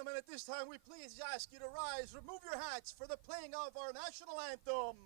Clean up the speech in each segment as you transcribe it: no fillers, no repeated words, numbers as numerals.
gentlemen, at this time we please ask you to rise, remove your hats for the playing of our national anthem.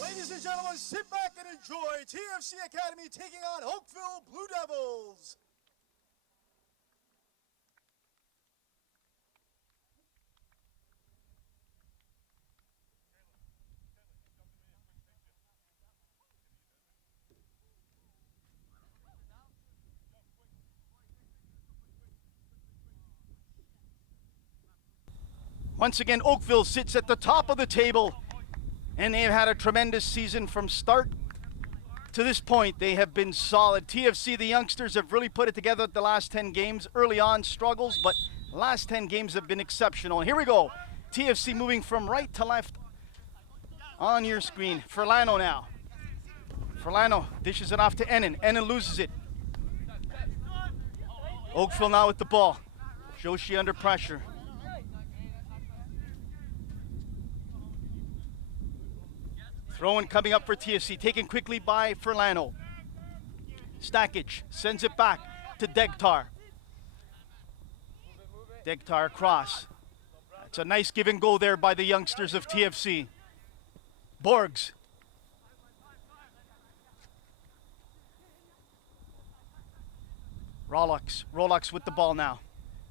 Ladies and gentlemen, sit back and enjoy TFC Academy taking on Oakville Blue Devils. Once again, Oakville sits at the top of the table, and they've had a tremendous season from start to this point. They have been solid. TFC, the youngsters, have really put it together the last 10 games. Early on, struggles, but the last 10 games have been exceptional. And here we go. TFC moving from right to left on your screen. Furlano now. Furlano dishes it off to Ennen. Ennen loses it. Oakville now with the ball. Joshi under pressure. Throw-in coming up for TFC, taken quickly by Furlano. Stakic sends it back to Degtar. Degtar across. It's a nice give and go there by the youngsters of TFC. Borgs. Rolux with the ball now.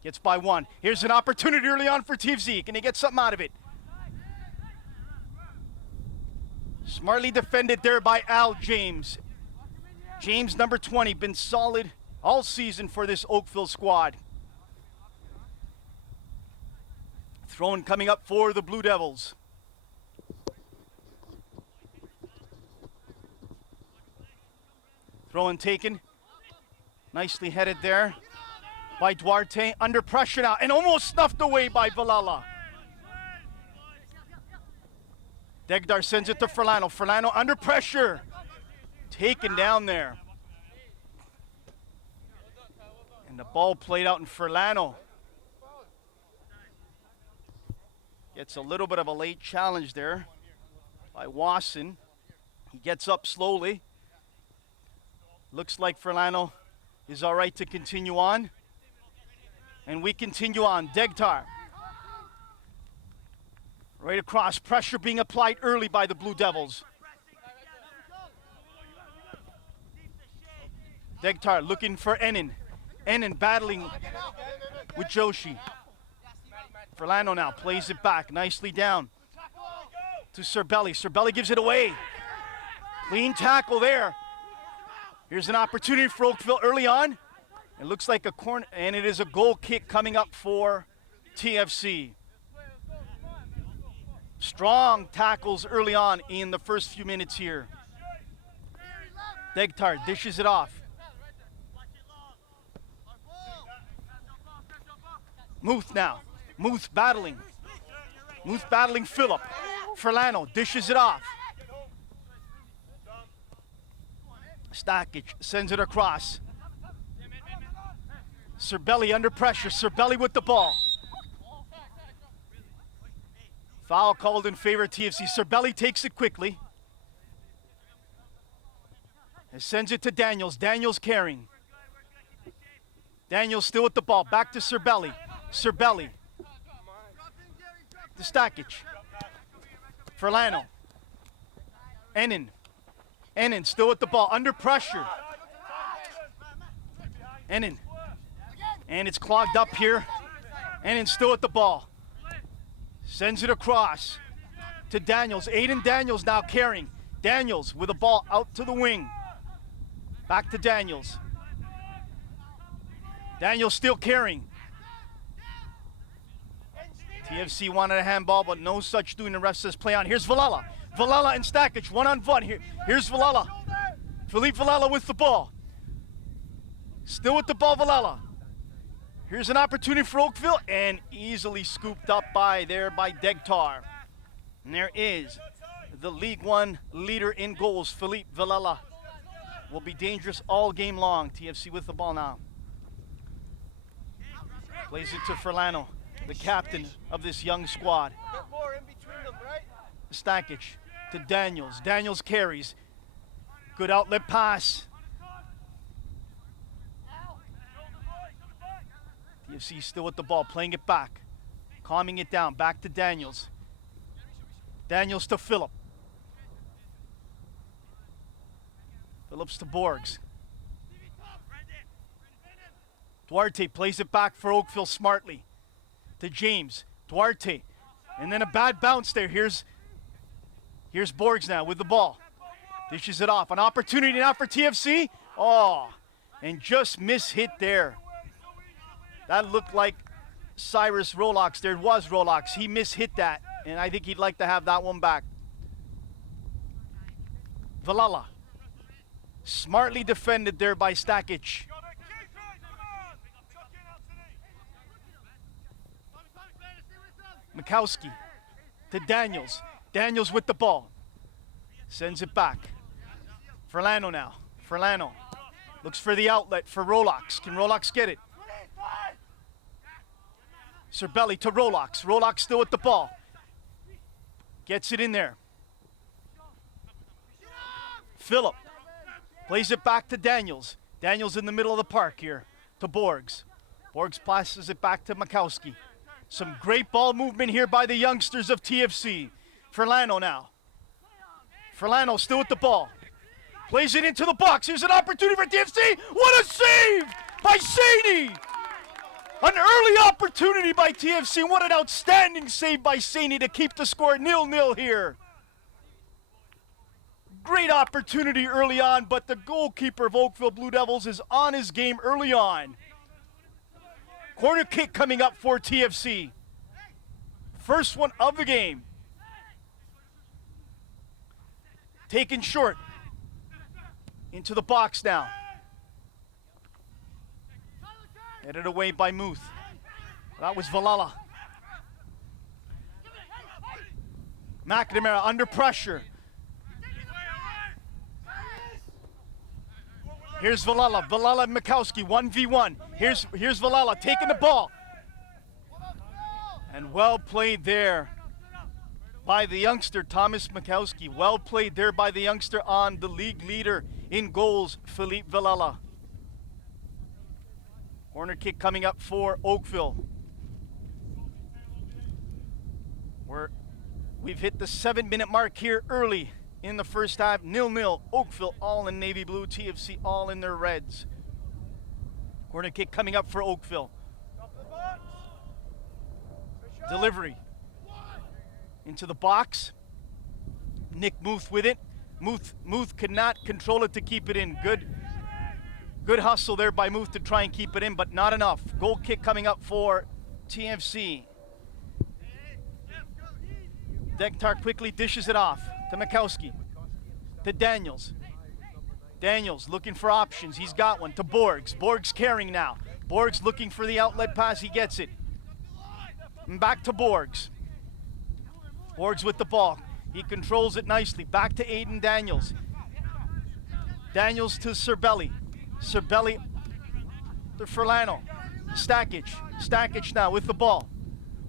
Gets by one. Here's an opportunity early on for TFC. Can he get something out of it? Smartly defended there by Al James. James, number 20, been solid all season for this Oakville squad. Throw-in coming up for the Blue Devils. Throw-in taken. Nicely headed there by Duarte. Under pressure now and almost snuffed away by Valala. Degdar sends it to Furlano. Furlano under pressure. Taken down there. And the ball played out in Furlano. Gets a little bit of a late challenge there by Wasson. He gets up slowly. Looks like Furlano is all right to continue on. And we continue on. Degtar. Right across, pressure being applied early by the Blue Devils. Degtar looking for Ennen. Ennen battling with Joshi. Furlano now plays it back, nicely down to Serbelli. Serbelli gives it away. Clean tackle there. Here's an opportunity for Oakville early on. It looks like a corner, and it is a goal kick coming up for TFC. Strong tackles early on in the first few minutes here. Degtar dishes it off. Muth now. Muth battling. Muth battling Phillip. Furlano dishes it off. Stakic sends it across. Serbelli under pressure. Serbelli with the ball. Foul called in favor of TFC. Serbelli takes it quickly. And sends it to Daniels. Daniels carrying. Daniels still with the ball. Back to Serbelli. Serbelli. To Stakic. Furlano. Ennen. Ennen still with the ball. Under pressure. Ennen. And it's clogged up here. Ennen still with the ball. Sends it across to Daniels. Aiden Daniels now carrying. Daniels with the ball out to the wing. Back to Daniels. Daniels still carrying. TFC wanted a handball, but no such doing. The ref says play on. Here's Valala. Valala and Stakic, one-on-one. Here's Valala. Philippe Valala with the ball. Still with the ball, Villela. Here's an opportunity for Oakville, and easily scooped up by Degtar. And there is the League One leader in goals, Philippe Villela. Will be dangerous all game long. TFC with the ball now. Plays it to Furlano, the captain of this young squad. Stakic to Daniels. Daniels carries. Good outlet pass. TFC still with the ball, playing it back. Calming it down, back to Daniels. Daniels to Phillip. Phillips to Borgs. Duarte plays it back for Oakville smartly. To James. Duarte. And then a bad bounce there. Here's Borgs now with the ball. Dishes it off. An opportunity now for TFC. Oh, and just mishit there. That looked like Cyrus Rolox. There was Rolox. He mishit that, and I think he'd like to have that one back. Villela. Smartly defended there by Stakic. Mikowski to Daniels. Daniels with the ball. Sends it back. Furlano now. Furlano looks for the outlet for Rolox. Can Rolox get it? Serbelli to Rolox. Rolox still with the ball. Gets it in there. Phillip plays it back to Daniels. Daniels in the middle of the park here to Borgs. Borgs passes it back to Mikowski. Some great ball movement here by the youngsters of TFC. Furlano now. Furlano still with the ball. Plays it into the box. Here's an opportunity for TFC. What a save by Saney! An early opportunity by TFC. What an outstanding save by Saney to keep the score 0-0 here. Great opportunity early on, but the goalkeeper of Oakville Blue Devils is on his game early on. Corner kick coming up for TFC. First one of the game. Taken short. Into the box now. Headed away by Muth. That was Villela. McNamara under pressure. Here's Villela. Villela and Mikowski, 1v1. Here's Villela taking the ball. And well played there by the youngster, Thomas Mikowski. Well played there by the youngster on the league leader in goals, Philippe Villela. Corner kick coming up for Oakville. We've hit the 7-minute mark here early in the first half. 0-0. Oakville all in navy blue. TFC all in their reds. Corner kick coming up for Oakville. Delivery. Into the box. Nick Muth with it. Muth could not control it to keep it in. Good hustle there by Muth to try and keep it in, but not enough. Goal kick coming up for TFC. Degtar quickly dishes it off to Mikowski. To Daniels. Daniels looking for options. He's got one. To Borgs. Borgs carrying now. Borgs looking for the outlet pass. He gets it. And back to Borgs. Borgs with the ball. He controls it nicely. Back to Aiden Daniels. Daniels to Serbelli. Serbelli to Furlano. Stakic. Stakic now with the ball.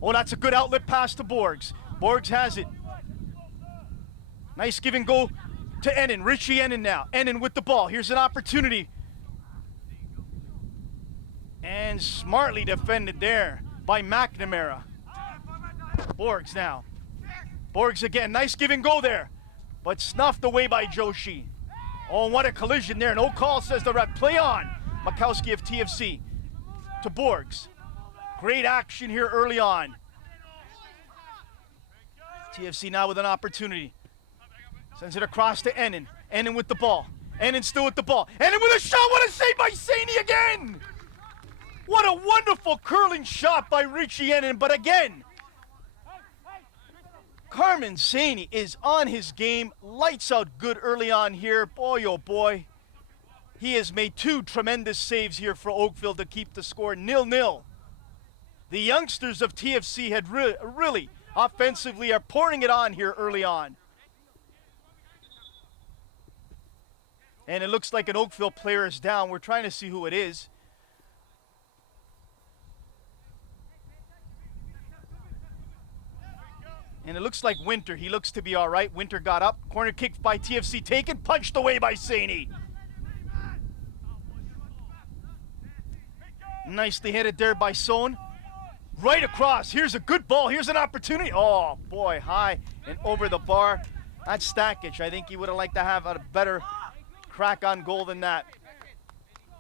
Oh, that's a good outlet pass to Borgs. Borgs has it. Nice give and go to Ennin. Richie Ennin now. Ennin with the ball. Here's an opportunity. And smartly defended there by McNamara. Borgs now. Borgs again. Nice give and go there. But snuffed away by Joshi. Oh, what a collision there. No call, says the ref. Play on. Mikowski of TFC to Borgs. Great action here early on. TFC now with an opportunity. Sends it across to Ennin. Ennin with the ball. Ennin still with the ball. Ennin with a shot. What a save by Saney again. What a wonderful curling shot by Richie Ennin. But again, Carmen Saney is on his game. Lights out good early on here. Boy, oh boy. He has made two tremendous saves here for Oakville to keep the score 0-0. The youngsters of TFC had really offensively are pouring it on here early on. And it looks like an Oakville player is down. We're trying to see who it is. And it looks like Winter. He looks to be all right. Winter got up. Corner kick by TFC taken. Punched away by Saney. Nicely headed there by Son. Right across. Here's a good ball. Here's an opportunity. Oh, boy. High and over the bar. That's Stakic. I think he would have liked to have a better crack on goal than that.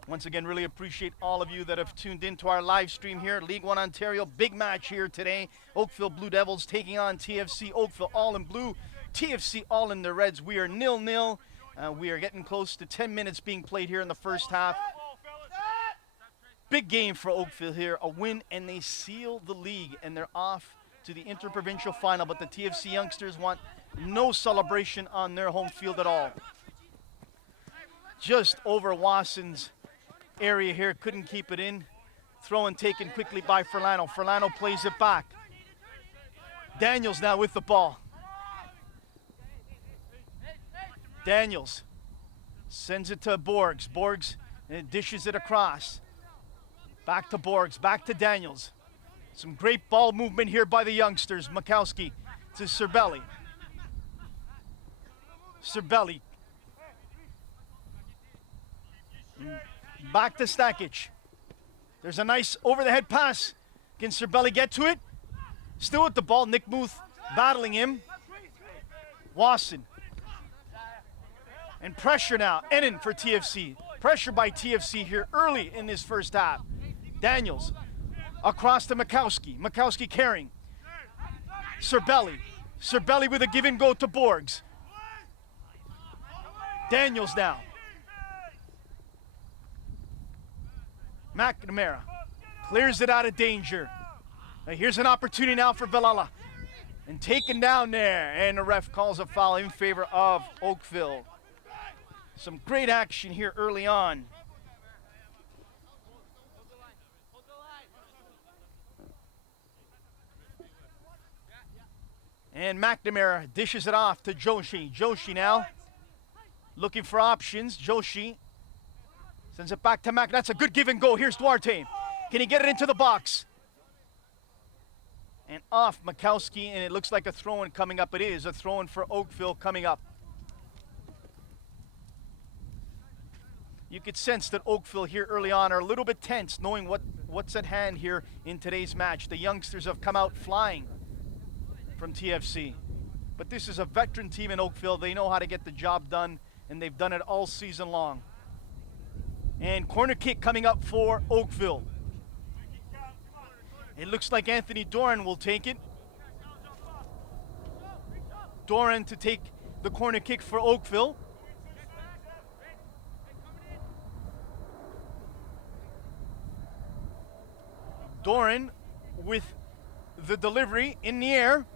Once again, really appreciate all of you that have tuned into our live stream here. League One Ontario, big match here today. Oakville Blue Devils taking on TFC. Oakville all in blue, TFC all in the reds. We are 0-0. We are getting close to 10 minutes being played here in the first half. Big game for Oakville here, a win, and they seal the league, and they're off to the interprovincial final. But the TFC youngsters want no celebration on their home field at all. Just over Wasson's area here, couldn't keep it in. Throw and taken quickly by Furlano. Furlano plays it back. Daniels now with the ball. Daniels sends it to Borgs. Borgs dishes it across. Back to Borgs, back to Daniels. Some great ball movement here by the youngsters. Mikowski to Cerbelli. Cerbelli. Back to Stakic. There's a nice over-the-head pass. Can Cerbelli get to it? Still with the ball. Nick Muth battling him. Wasson. And pressure now. Ennin for TFC. Pressure by TFC here early in this first half. Daniels across to Mikowski. Mikowski carrying. Cerbelli. Cerbelli with a give and go to Borgs. Daniels now. McNamara clears it out of danger. Now here's an opportunity now for Villela. And taken down there. And the ref calls a foul in favor of Oakville. Some great action here early on. And McNamara dishes it off to Joshi. Joshi now looking for options. Joshi sends it back to Mac. That's a good give and go. Here's Duarte. Can he get it into the box? And off Mikowski, and it looks like a throw-in coming up. It is a throw-in for Oakville coming up. You could sense that Oakville here early on are a little bit tense, knowing what's at hand here in today's match. The youngsters have come out flying from TFC. But this is a veteran team in Oakville. They know how to get the job done, and they've done it all season long. And corner kick coming up for Oakville. It looks like Anthony Doran will take it. Doran to take the corner kick for Oakville. Doran with the delivery in the air.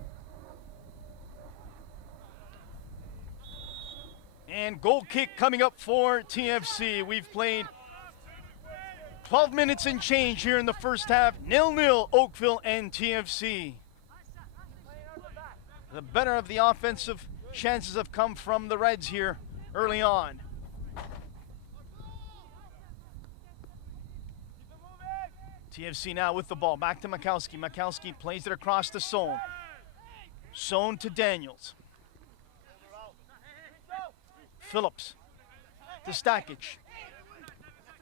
And goal kick coming up for TFC. We've played 12 minutes and change here in the first half. 0-0 Oakville and TFC. The better of the offensive chances have come from the Reds here early on. TFC now with the ball. Back to Mikowski. Mikowski plays it across to Son. Son to Daniels. Phillips to Stakic.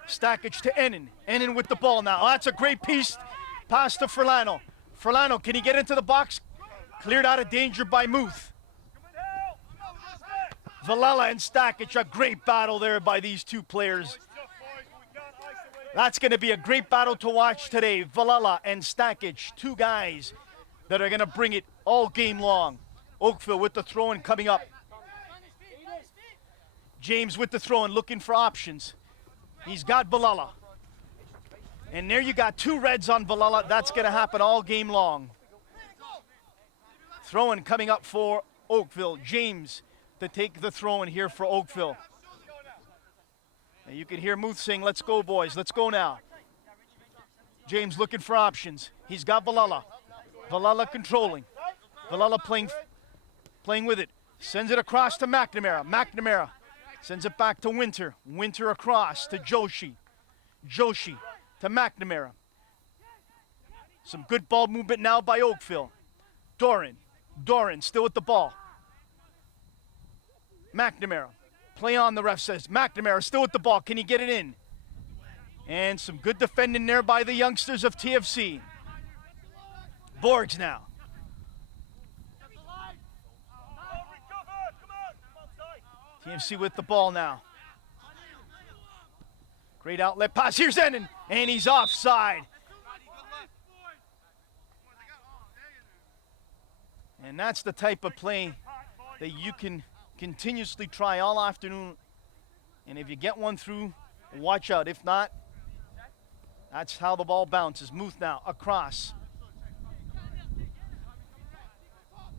Stakic to Ennin. Ennin with the ball now. Oh, that's a great piece. Pass to Furlano. Furlano, can he get into the box? Cleared out of danger by Muth. Villela and Stakic, a great battle there by these two players. That's going to be a great battle to watch today. Villela and Stakic, two guys that are going to bring it all game long. Oakville with the throw-in coming up. James with the throw-in, looking for options. He's got Villela. And there you got two Reds on Villela. That's going to happen all game long. Throw-in coming up for Oakville. James to take the throw-in here for Oakville. And you can hear Muth saying, let's go, boys. Let's go now. James looking for options. He's got Valala. Valala controlling. Valala playing with it. Sends it across to McNamara. McNamara sends it back to Winter. Winter across to Joshi. Joshi to McNamara. Some good ball movement now by Oakville. Doran. Doran still with the ball. McNamara. Play on, the ref says. McNamara still with the ball. Can he get it in? And some good defending there by the youngsters of TFC. Borgs now. TFC with the ball now. Great outlet pass. Here's Ennen. And he's offside. And that's the type of play that you can continuously try all afternoon. And if you get one through, watch out. If not, that's how the ball bounces. Muth now across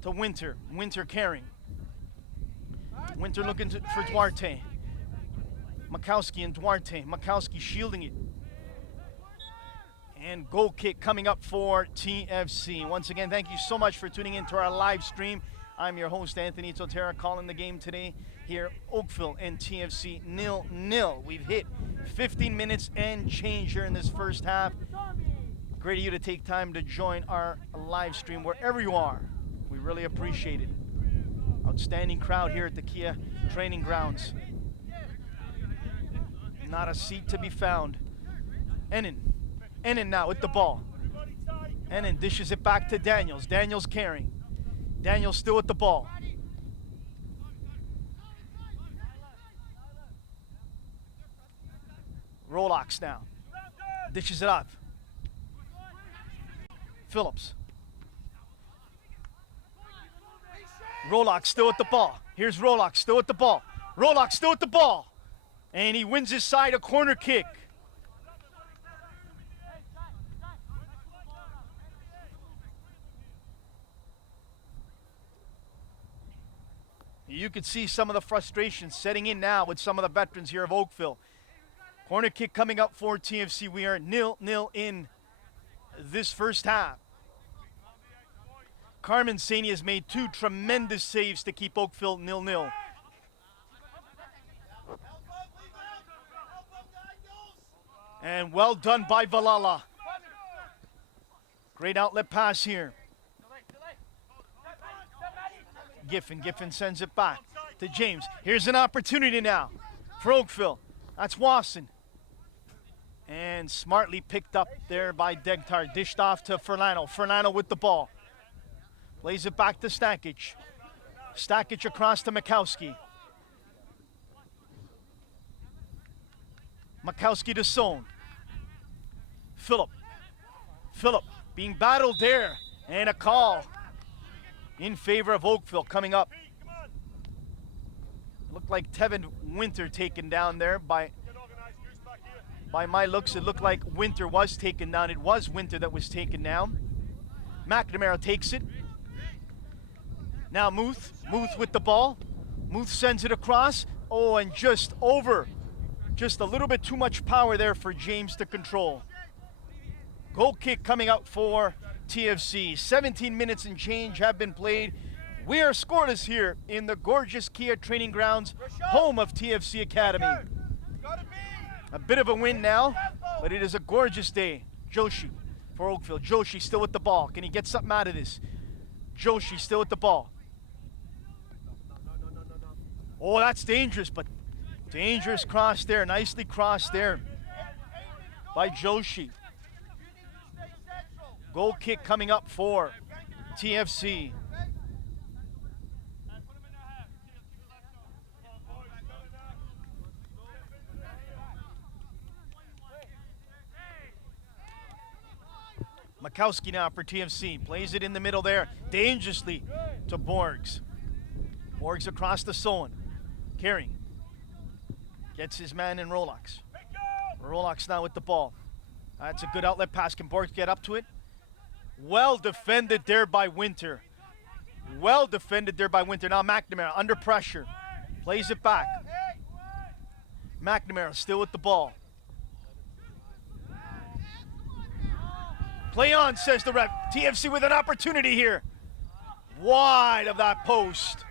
to Winter. Winter carrying. Winter looking for Duarte. Makowski and Duarte. Makowski shielding it. And goal kick coming up for TFC. Once again, thank you so much for tuning in to our live stream. I'm your host, Anthony Totera, calling the game today here, Oakville and TFC 0-0. We've hit 15 minutes and change here in this first half. Great of you to take time to join our live stream wherever you are. We really appreciate it. Outstanding crowd here at the Kia training grounds. Not a seat to be found. Ennen now with the ball. Ennen dishes it back to Daniels. Daniels carrying. Daniels still with the ball. Rolox now. Dishes it up. Phillips. Rolox still with the ball. Here's Rolox still with the ball. Rolox still with the ball. And he wins his side a corner kick. You could see some of the frustration setting in now with some of the veterans here of Oakville. Corner kick coming up for TFC. We are 0-0 in this first half. Carmen Saney has made two tremendous saves to keep Oakville 0-0. And well done by Valala. Great outlet pass here. Giffen sends it back to James. Here's an opportunity now for Oakville. That's Wasson. And smartly picked up there by Degtar. Dished off to Furlano. Furlano with the ball. Plays it back to Stakic. Stakic across to Makowski. Makowski to Sohn. Phillip being battled there. And a call in favor of Oakville coming up. Looked like Tevin Winter taken down there by my looks. It looked like Winter was taken down. It was Winter that was taken down. McNamara takes it. Now Muth with the ball. Muth sends it across. Oh, and just over. Just a little bit too much power there for James to control. Goal kick coming out for TFC. 17 minutes and change have been played. We are scoreless here in the gorgeous Kia training grounds, home of TFC Academy. A bit of a win now, but it is a gorgeous day. Joshi for Oakville. Joshi still with the ball. Can he get something out of this? Joshi still with the ball. Oh, that's dangerous, but dangerous cross there. Nicely crossed there by Joshi. Goal kick coming up for TFC. Makowski now for TFC. Plays it in the middle there. Dangerously to Borgs. Borgs across to Sohn. Carrying. Gets his man in Rolox. Rolox now with the ball. That's a good outlet pass. Can Borgs get up to it? Well defended there by Winter. Well defended there by Winter. Now McNamara under pressure. Plays it back. McNamara still with the ball. Play on, says the ref. TFC with an opportunity here. Wide of that post.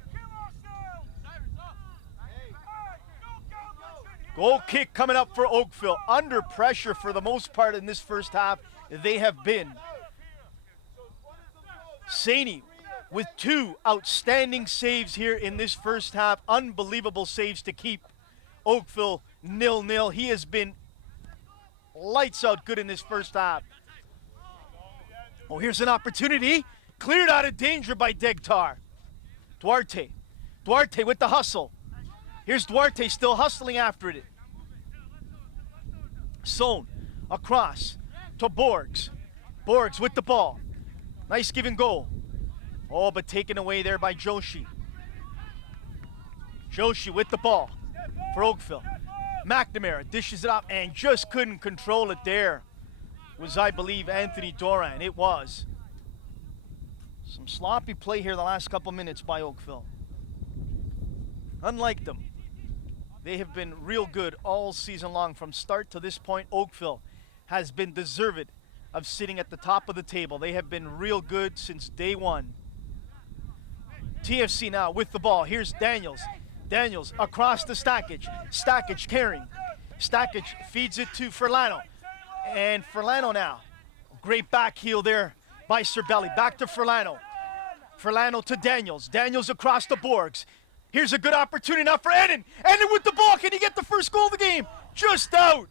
Goal kick coming up for Oakville. Under pressure for the most part in this first half, they have been. Saney with 2 outstanding saves here in this first half. Unbelievable saves to keep Oakville 0-0. He has been lights out good in this first half. Oh, here's an opportunity. Cleared out of danger by Degtar. Duarte with the hustle. Here's Duarte still hustling after it. Sohn across to Borgs. Borgs with the ball. Nice give and go. Oh, but taken away there by Joshi. Joshi with the ball for Oakville. McNamara dishes it up and just couldn't control it there. Was, I believe, Anthony Doran. It was. Some sloppy play here the last couple minutes by Oakville. Unlike them, they have been real good all season long. From start to this point, Oakville has been deserved of sitting at the top of the table. They have been real good since day one. TFC now with the ball. Here's Daniels. Daniels across to Stakic. Stakic carrying. Stakic feeds it to Furlano. And Furlano now. Great back heel there by Serbelli. Back to Furlano. Furlano to Daniels. Daniels across to Borgs. Here's a good opportunity now for Ennen. Ennen with the ball. Can he get the first goal of the game? Just out.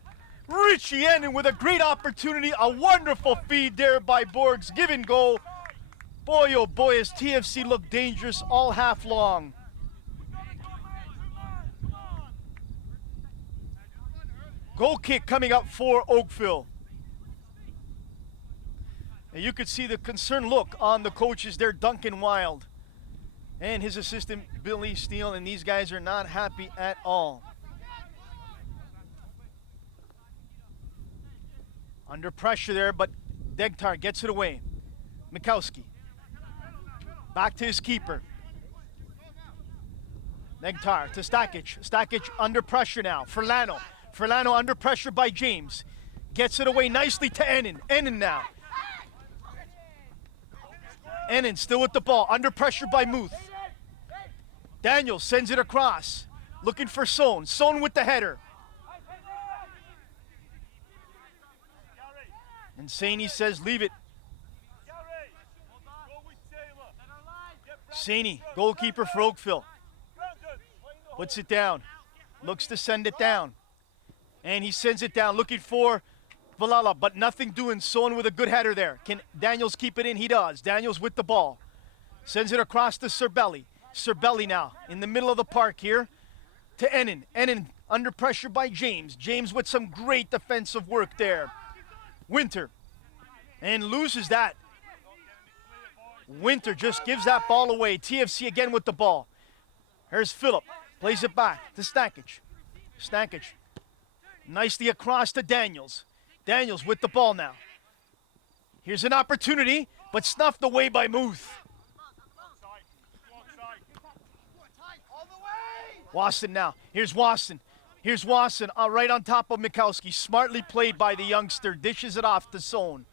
Richie Ennen with a great opportunity. A wonderful feed there by Borgs. Give and go. Boy, oh boy, as TFC looked dangerous all half long. Goal kick coming up for Oakville. And you could see the concerned look on the coaches there, Duncan Wild and his assistant Billy Steele, and these guys are not happy at all. Under pressure there, but Degtar gets it away. Mikowski. Back to his keeper. Degtar to Stakic. Stakic under pressure now. Furlano. Furlano under pressure by James. Gets it away nicely to Ennen. Ennen now. Ennen still with the ball. Under pressure by Muth. Daniels sends it across. Looking for Sohn. Sohn with the header. And Saney says, leave it. Saney, goalkeeper for Oakville. Puts it down. Looks to send it down. And he sends it down, looking for Valala, but nothing doing. Sohn with a good header there. Can Daniels keep it in? He does. Daniels with the ball. Sends it across to Serbelli. Serbelli now in the middle of the park here to Ennen. Ennen under pressure by James. James with some great defensive work there. Winter. And loses that. Winter just gives that ball away. TFC again with the ball. Here's Phillip. Plays it back to Stakic. Stakic. Nicely across to Daniels. Daniels with the ball now. Here's an opportunity, but snuffed away by Muth. Wasson now. Here's Wasson. Here's Wasson right on top of Mikowski. Smartly played by the youngster. Dishes it off to Sohn.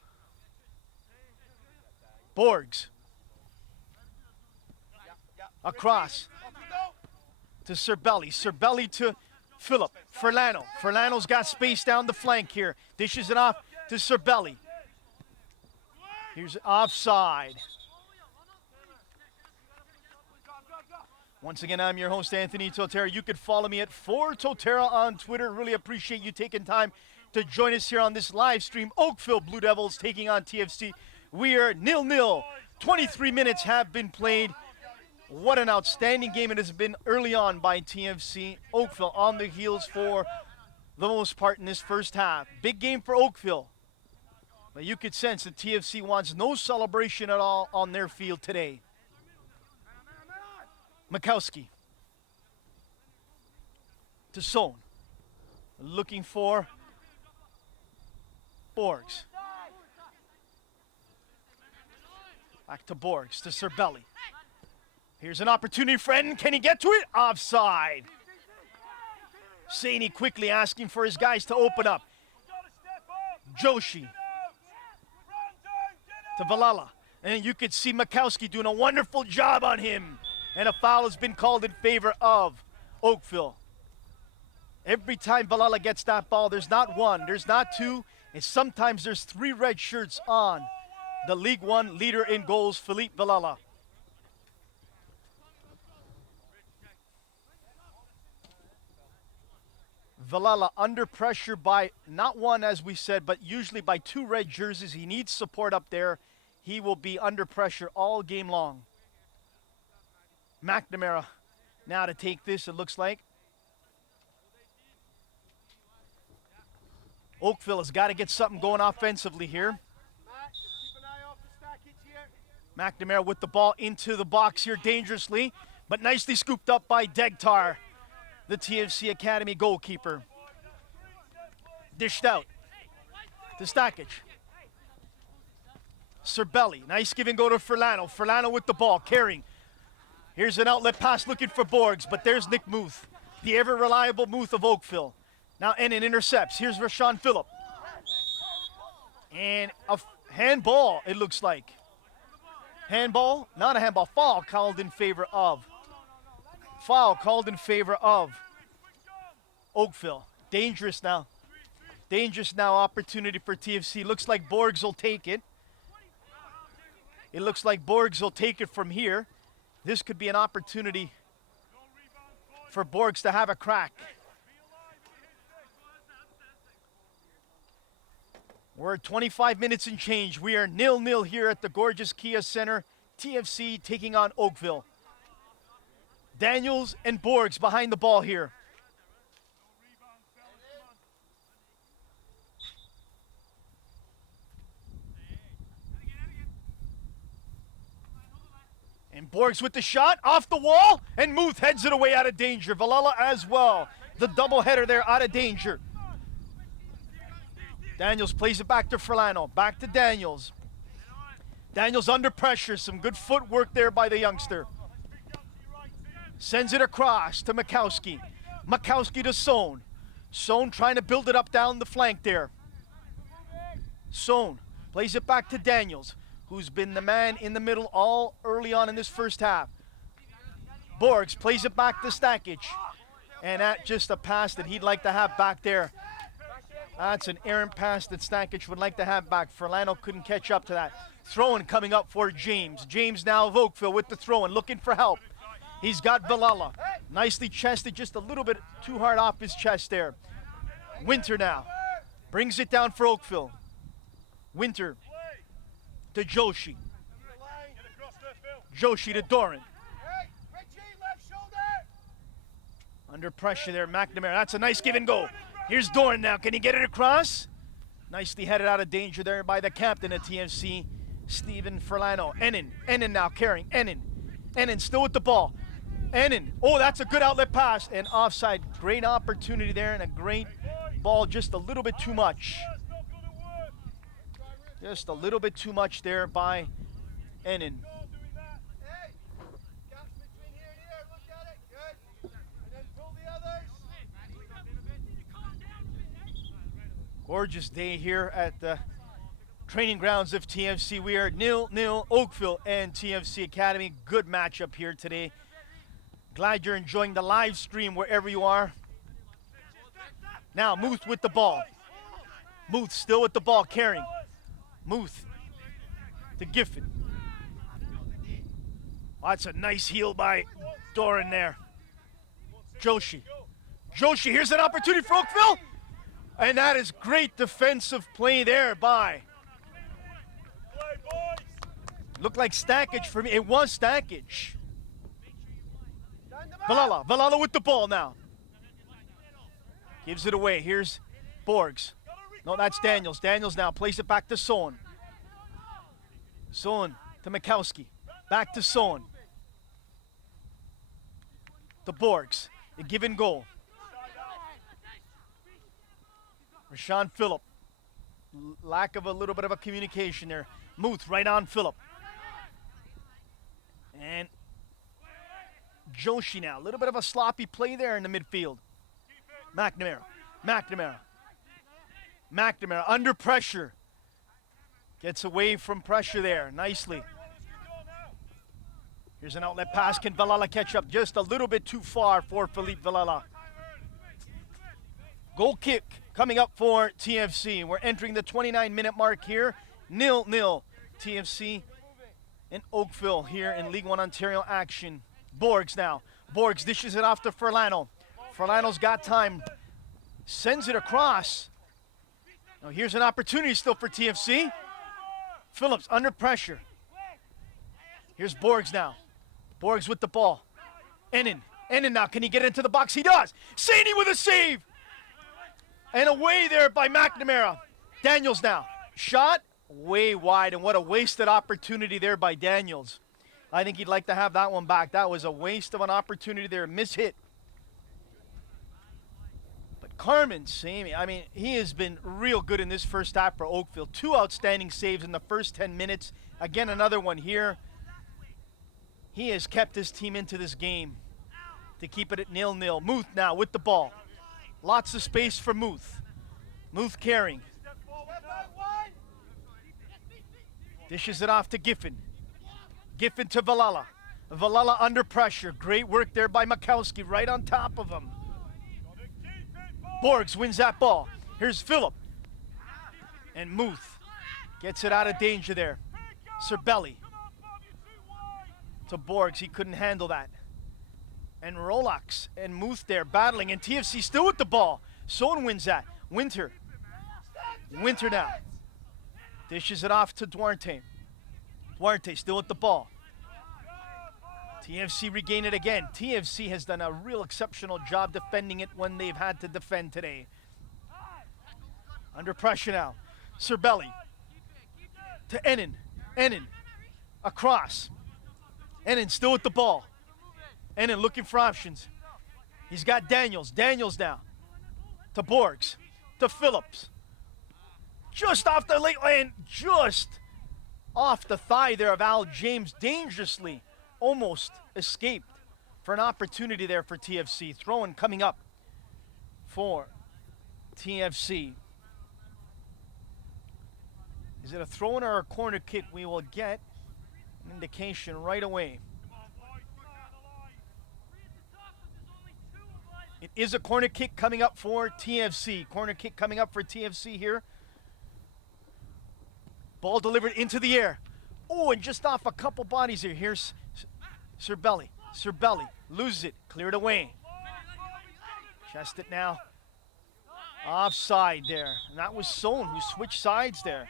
Borgs. Across to Serbelli. Serbelli to Phillip. Furlano. Furlano's got space down the flank here. Dishes it off to Serbelli. Here's offside. Once again, I'm your host, Anthony Totera. You could follow me at 4Totera on Twitter. Really appreciate you taking time to join us here on this live stream. Oakville Blue Devils taking on TFC. We are 0-0. 23 minutes have been played. What an outstanding game it has been early on by TFC. Oakville on the heels for the most part in this first half. Big game for Oakville. But you could sense that TFC wants no celebration at all on their field today. Mikowski to Sohn. Looking for Borgs. Back to Borgs, to Serbelli. Here's an opportunity for Ennen. Can he get to it? Offside. Saini quickly asking for his guys to open up. Joshi to Valala. And you could see Mikowski doing a wonderful job on him. And a foul has been called in favor of Oakville. Every time Valala gets that ball, there's not one, there's not two, and sometimes there's 3 red shirts on the League One leader in goals, Philippe Valala. Valala under pressure by not one, as we said, but usually by 2 red jerseys. He needs support up there. He will be under pressure all game long. McNamara now to take this, it looks like. Oakville has got to get something going offensively here. McNamara with the ball into the box here dangerously, but nicely scooped up by Degtar, the TFC Academy goalkeeper. Dished out to Stakic. Cerbelli, nice give and go to Furlano. Furlano with the ball, carrying. Here's an outlet pass looking for Borgs, but there's Nick Muth, the ever-reliable Muth of Oakville. Now Ennen intercepts. Here's Rashawn Phillip. And a handball, it looks like. Handball, not a handball, foul called in favor of. Foul called in favor of Oakville. Dangerous now. Dangerous now opportunity for TFC. Looks like Borgs will take it. It looks like Borgs will take it from here. This could be an opportunity for Borgs to have a crack. We're at 25 minutes and change. We are 0-0 here at the gorgeous Kia Center. TFC taking on Oakville. Daniels and Borgs behind the ball here. And Borgs with the shot, off the wall, and Muth heads it away out of danger. Valala as well. The double header there out of danger. Daniels plays it back to Furlano. Back to Daniels. Daniels under pressure. Some good footwork there by the youngster. Sends it across to Mikowski. Mikowski to Sohn. Sohn trying to build it up down the flank there. Sohn plays it back to Daniels, who's been the man in the middle all early on in this first half. Borgs plays it back to Stakic. And that's just a pass that he'd like to have back there. That's an errant pass that Stakic would like to have back. Furlano couldn't catch up to that. Throw-in coming up for James. James now of Oakville with the throw-in, looking for help. He's got Valala. Nicely chested, just a little bit too hard off his chest there. Winter now. Brings it down for Oakville. Winter to Joshi. Joshi to Doran. Under pressure there, McNamara. That's a nice give and go. Here's Doran now. Can he get it across? Nicely headed out of danger there by the captain of TFC, Stephen Furlano. Ennen now carrying. Ennen still with the ball. Ennen. Oh, that's a good outlet pass. And offside. Great opportunity there and a great ball. Just a little bit too much. Just a little bit too much there by Ennen. Gorgeous day here at the training grounds of TFC. We are 0-0, Oakville and TFC Academy. Good matchup here today. Glad you're enjoying the live stream wherever you are. Now Muth with the ball. Muth still with the ball, carrying. Muth to Giffen. Oh, that's a nice heel by Doran there. Joshi. Here's an opportunity for Oakville. And that is great defensive play there by. Looked like Stakic for me. It was Stakic. Valala with the ball now. Gives it away. Here's Borgs. No, that's Daniels. Daniels now plays it back to Sohn. Sohn to Mikowski. Back to Sohn. To Borgs. A give and goal. Rashawn Phillip. Lack of a little bit of a communication there. Muth right on Phillip. And Joshi now. A little bit of a sloppy play there in the midfield. McNamara under pressure. Gets away from pressure there nicely. Here's an outlet pass. Can Villela catch up just a little bit too far for Philippe Villela? Goal kick coming up for TFC. We're entering the 29-minute mark here. 0-0 TFC and Oakville here in League One Ontario action. Borgs now. Borgs dishes it off to Furlano. Furlano's got time. Sends it across. Now here's an opportunity still for TFC. Phillips under pressure. Here's Borgs now. Borgs with the ball. Ennin now, can he get into the box? He does. Saney with a save. And away there by McNamara. Daniels now. Shot way wide, and what a wasted opportunity there by Daniels. I think he'd like to have that one back. That was a waste of an opportunity there. Mishit. But Carmen Samey, I mean, he has been real good in this first half for Oakville. 2 outstanding saves in the first 10 minutes. Again, another one here. He has kept his team into this game to keep it at 0-0. Muth now with the ball. Lots of space for Muth. Muth carrying. Dishes it off to Giffen. Giffen to Villela. Villela under pressure. Great work there by Mikowski, right on top of him. Borgs wins that ball. Here's Phillip. And Muth gets it out of danger there. Serbelli to Borgs. He couldn't handle that. And Rolax and Muth there battling. And TFC still with the ball. Sohn wins that. Winter now. Dishes it off to Duarte. Duarte still with the ball. TFC regain it again. TFC has done a real exceptional job defending it when they've had to defend today. Under pressure now. Serbelli to Ennin. Ennin across. Ennin still with the ball. Ennin looking for options. He's got Daniels. Daniels now to Borgs. To Phillips. Just off the late lane. Just off the thigh there of Al James. Dangerously almost escaped for an opportunity there for TFC. Throw-in coming up for TFC. Is it a throw-in or a corner kick? We will get an indication right away. It is a corner kick coming up for TFC. Corner kick coming up for TFC here. Ball delivered into the air. Oh, and just off a couple bodies here. Here's Serbelli. Serbelli loses it. Cleared away. Chest it now. Offside there. And that was Sohn who switched sides there.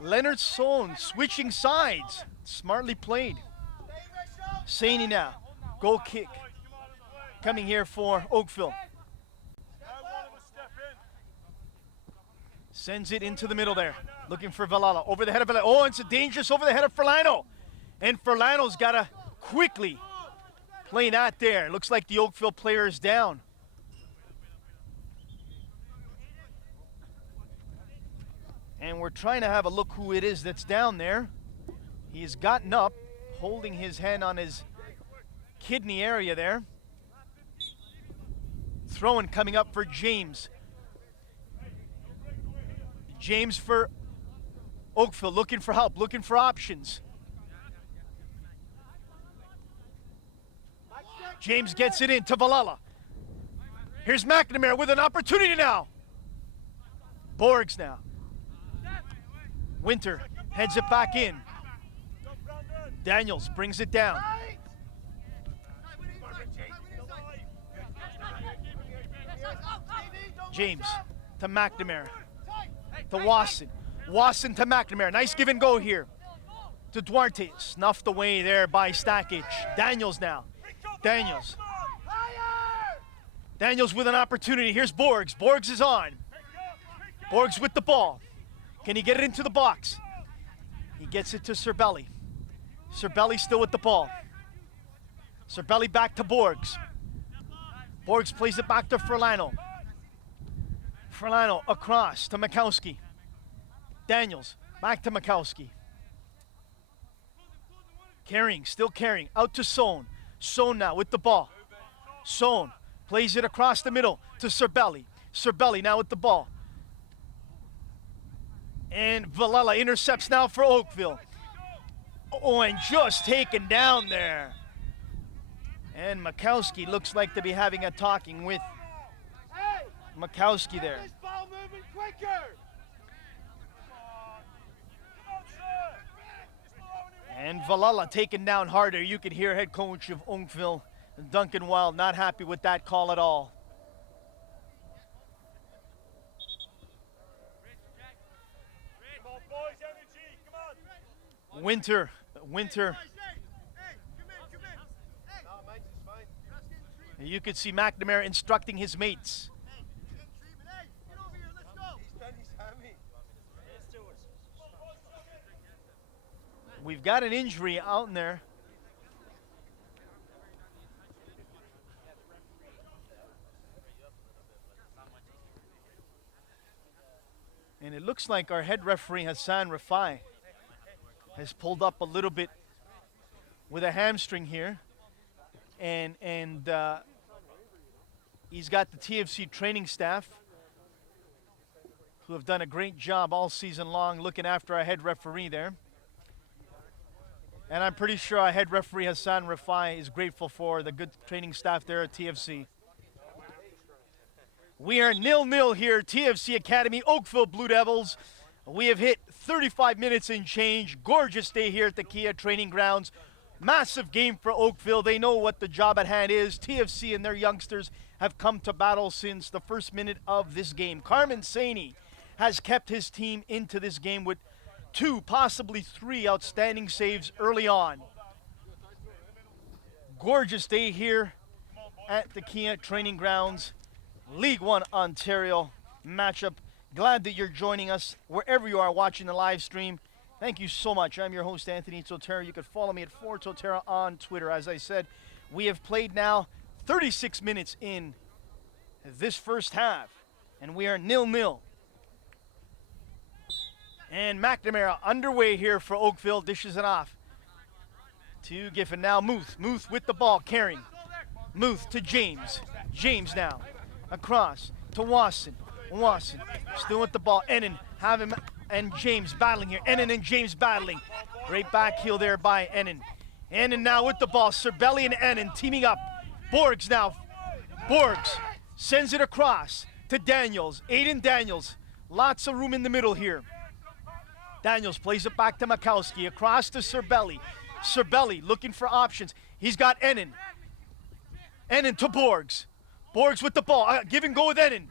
Leonard Sohn switching sides. Smartly played. Saney now. Goal kick. Coming here for Oakville. Sends it into the middle there. Looking for Villela. Over the head of Villela. Oh, it's a dangerous over the head of Furlano. And Furlano's got to quickly play that there. Looks like the Oakville player is down. And we're trying to have a look who it is that's down there. He's gotten up, holding his hand on his kidney area there. Throw-in coming up for James. James for Oakville, looking for help, looking for options. James gets it in to Villela. Here's McNamara with an opportunity now. Borgs now. Winter heads it back in. Daniels brings it down. James to McNamara. To Wasson. Wasson to McNamara. Nice give and go here. To Duarte. Snuffed away there by Stakic. Daniels now. Daniels. Daniels with an opportunity. Here's Borgs. Borgs is on. Borgs with the ball. Can he get it into the box? He gets it to Serbelli. Serbelli still with the ball. Serbelli back to Borgs. Borgs plays it back to Furlano. Furlano across to Mikowski. Daniels back to Mikowski. Carrying, still carrying. Out to Sohn. Son now with the ball. Son plays it across the middle to Serbelli. Serbelli now with the ball. And Villela intercepts now for Oakville. Oh, and just taken down there. And Makowski looks like to be having a talking with Makowski there. And Villela taken down harder. You can hear head coach of Oakville, Duncan Wild, not happy with that call at all. Winter. You could see McNamara instructing his mates. We've got an injury out in there. And it looks like our head referee, Hassan Rafai, has pulled up a little bit with a hamstring here. And he's got the TFC training staff who have done a great job all season long looking after our head referee there. And I'm pretty sure our head referee, Hassan Rafai, is grateful for the good training staff there at TFC. We are 0-0 here, TFC Academy, Oakville Blue Devils. We have hit 35 minutes and change. Gorgeous day here at the Kia Training Grounds. Massive game for Oakville. They know what the job at hand is. TFC and their youngsters have come to battle since the first minute of this game. Carmen Saney has kept his team into this game with 2, possibly 3 outstanding saves early on. Gorgeous day here at the Kia Training Grounds. League One Ontario matchup. Glad that you're joining us wherever you are watching the live stream. Thank you so much. I'm your host, Anthony Totera. You can follow me at @4Totera on Twitter. As I said, we have played now 36 minutes in this first half, and we are 0-0. And McNamara underway here for Oakville, dishes it off to Giffen. Now Muth. Muth with the ball, carrying. Muth to James. James now across to Wasson. Wasson still with the ball. Ennin have him and James battling here. Ennin and James battling. Great back heel there by Ennin. Ennin now with the ball. Serbelli and Ennin teaming up. Borgs now. Borgs sends it across to Daniels. Aiden Daniels. Lots of room in the middle here. Daniels plays it back to Makowski. Across to Serbelli. Serbelli looking for options. He's got Ennin. Ennin to Borgs. Borgs with the ball. Give and go with Ennin.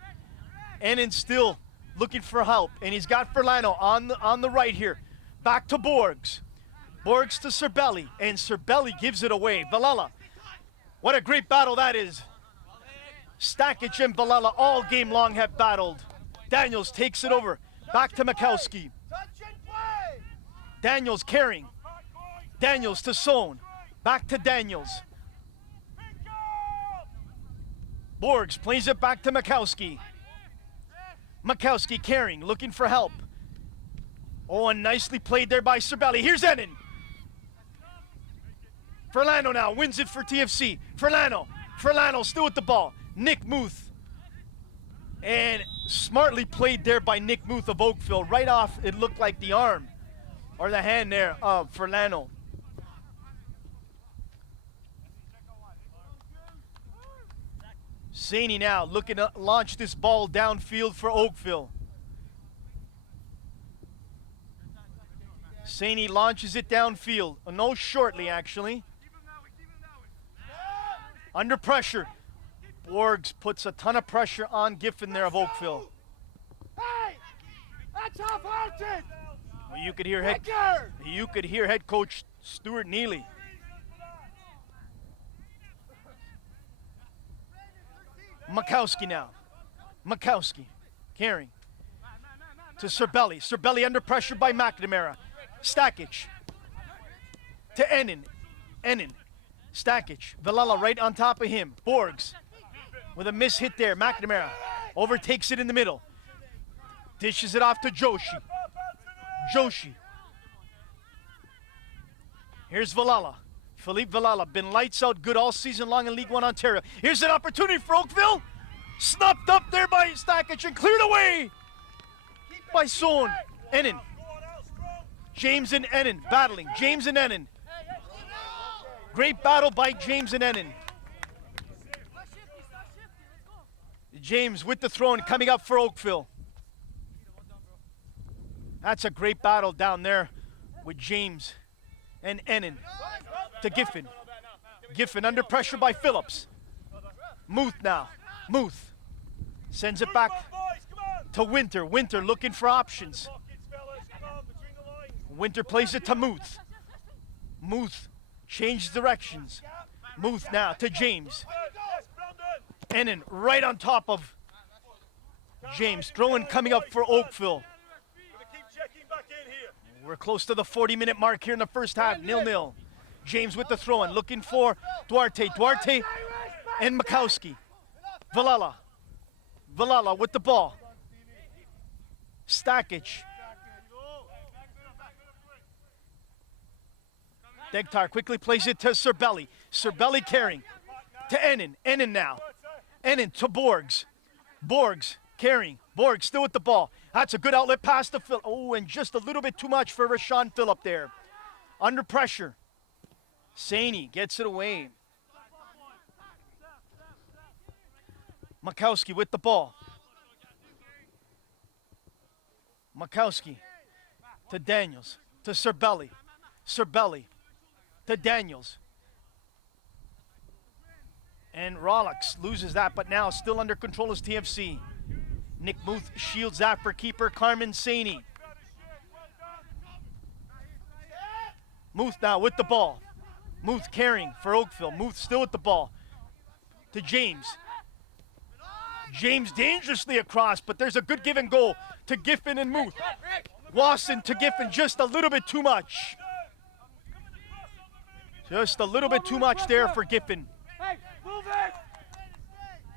Ennin still looking for help. And he's got Furlano on the right here. Back to Borgs. Borgs to Serbelli. And Serbelli gives it away. Villela. What a great battle that is. Stakic and Villela all game long have battled. Daniels takes it over. Back to Makowski. Daniels carrying. Daniels to Sohn. Back to Daniels. Borgs plays it back to Makowski. Makowski carrying, looking for help. Oh, and nicely played there by Serbelli. Here's Ennin. Furlano now wins it for TFC. Furlano still with the ball. Nick Muth. And smartly played there by Nick Muth of Oakville. Right off, it looked like the arm or the hand there of Furlano. Saney now looking to launch this ball downfield for Oakville. Saney launches it downfield. No, shortly actually. Under pressure. Borgs puts a ton of pressure on Giffen there of Oakville. Hey! That's half-hearted! Well, you could hear head coach Stuart Neely. Makowski now. Makowski carrying to Serbelli. Serbelli under pressure by McNamara. Stakic to Ennin. Ennin. Stakic. Villela right on top of him. Borgs with a miss hit there. McNamara overtakes it in the middle. Dishes it off to Joshi. Joshi. Here's Villela. Philippe Villala, been lights out good all season long in League One Ontario. Here's an opportunity for Oakville. Snuffed up there by Stakic and cleared away by Son. Ennen. James and Ennen battling. James and Ennen. Great battle by James and Ennen. James with the throw and coming up for Oakville. That's a great battle down there with James and Ennen to Giffen. Giffen under pressure by Phillips. Muth now. Muth sends it back to Winter. Winter looking for options. Winter plays it to Muth. Muth changes directions. Muth now to James. Ennen right on top of James. Throwing coming up for Oakville. We're close to the 40-minute mark here in the first half. 0-0. James with the throw-in, looking for Duarte. Duarte and Makowski. Villala. Villala with the ball. Stakic. Degtar quickly plays it to Serbelli. Serbelli carrying to Ennen. Ennen now. Ennen to Borgs. Borgs carrying. Borgs still with the ball. That's a good outlet pass to Phil. Oh, and just a little bit too much for Rashawn Phillip there. Under pressure. Saney gets it away. Makowski with the ball. Makowski to Daniels. To Serbelli. Serbelli to Daniels. And Rollocks loses that, but now still under control is TFC. Nick Muth shields that for keeper Carmen Saney. Muth now with the ball. Muth carrying for Oakville. Muth still with the ball. To James. James dangerously across, but there's a good give and go to Giffen and Muth. Wasson to Giffen, just a little bit too much. Just a little bit too much there for Giffen.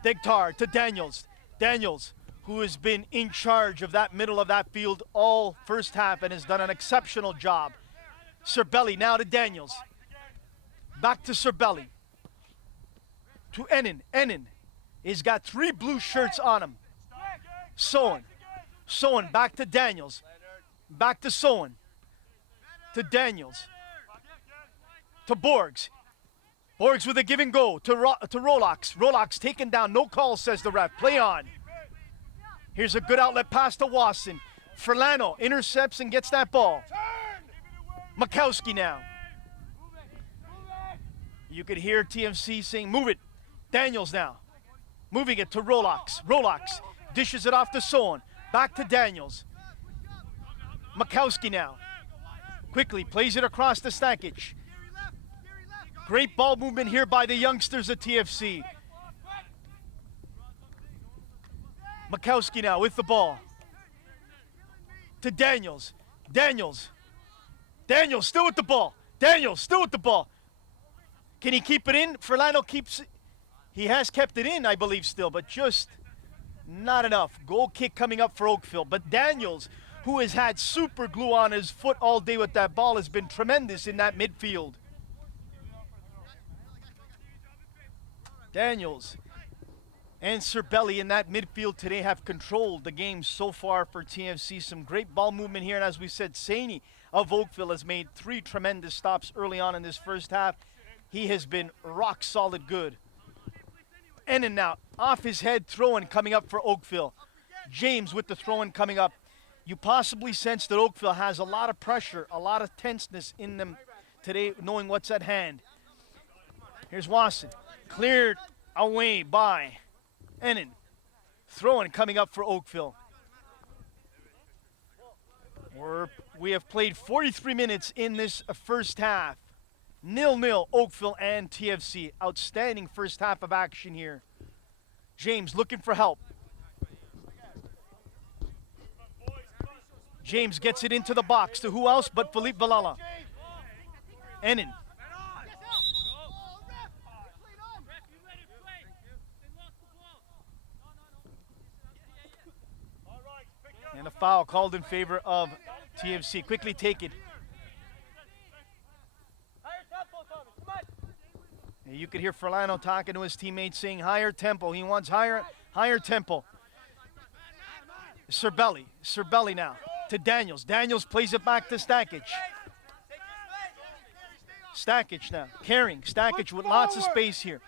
Degtar to Daniels. Daniels, who has been in charge of that middle of that field all first half and has done an exceptional job. Serbelli now to Daniels. Back to Serbelli. To Ennen. Ennen has got 3 blue shirts on him. Soen. Soen back to Daniels. Back to Soen. To Daniels. To Borgs. Borgs with a give and go to Rollocks. Rollocks taken down. No call, says the ref. Play on. Here's a good outlet pass to Wasson. Furlano intercepts and gets that ball. Makowski now. You could hear TFC saying, move it. Daniels now. Moving it to Rollocks. Rollocks dishes it off to Soen. Back to Daniels. Makowski now. Quickly plays it across to Stakic. Great ball movement here by the youngsters at TFC. Makowski now with the ball. To Daniels. Daniels. Daniels still with the ball. Daniels still with the ball. Can he keep it in? Furlano keeps it. He has kept it in, I believe, still, but just not enough. Goal kick coming up for Oakville. But Daniels, who has had super glue on his foot all day with that ball, has been tremendous in that midfield. Daniels and Serbelli in that midfield today have controlled the game so far for TFC. Some great ball movement here, and as we said, Saney of Oakville has made 3 tremendous stops early on in this first half. He has been rock solid good. Ennen now, off his head, throwing coming up for Oakville. James with the throw-in coming up. You possibly sense that Oakville has a lot of pressure, a lot of tenseness in them today, knowing what's at hand. Here's Wasson. Cleared away by Ennen. Throwing coming up for Oakville. We have played 43 minutes in this first half. 0-0 Oakville and TFC. Outstanding first half of action here. James looking for help. James gets it into the box to who else but Philippe Villala. Ennen. And a foul called in favor of TFC. Quickly take it. You could hear Furlano talking to his teammates saying higher tempo. He wants higher tempo. Serbelli now to Daniels. Daniels plays it back to Stakic. Stakic now, carrying. Stakic with lots of space here.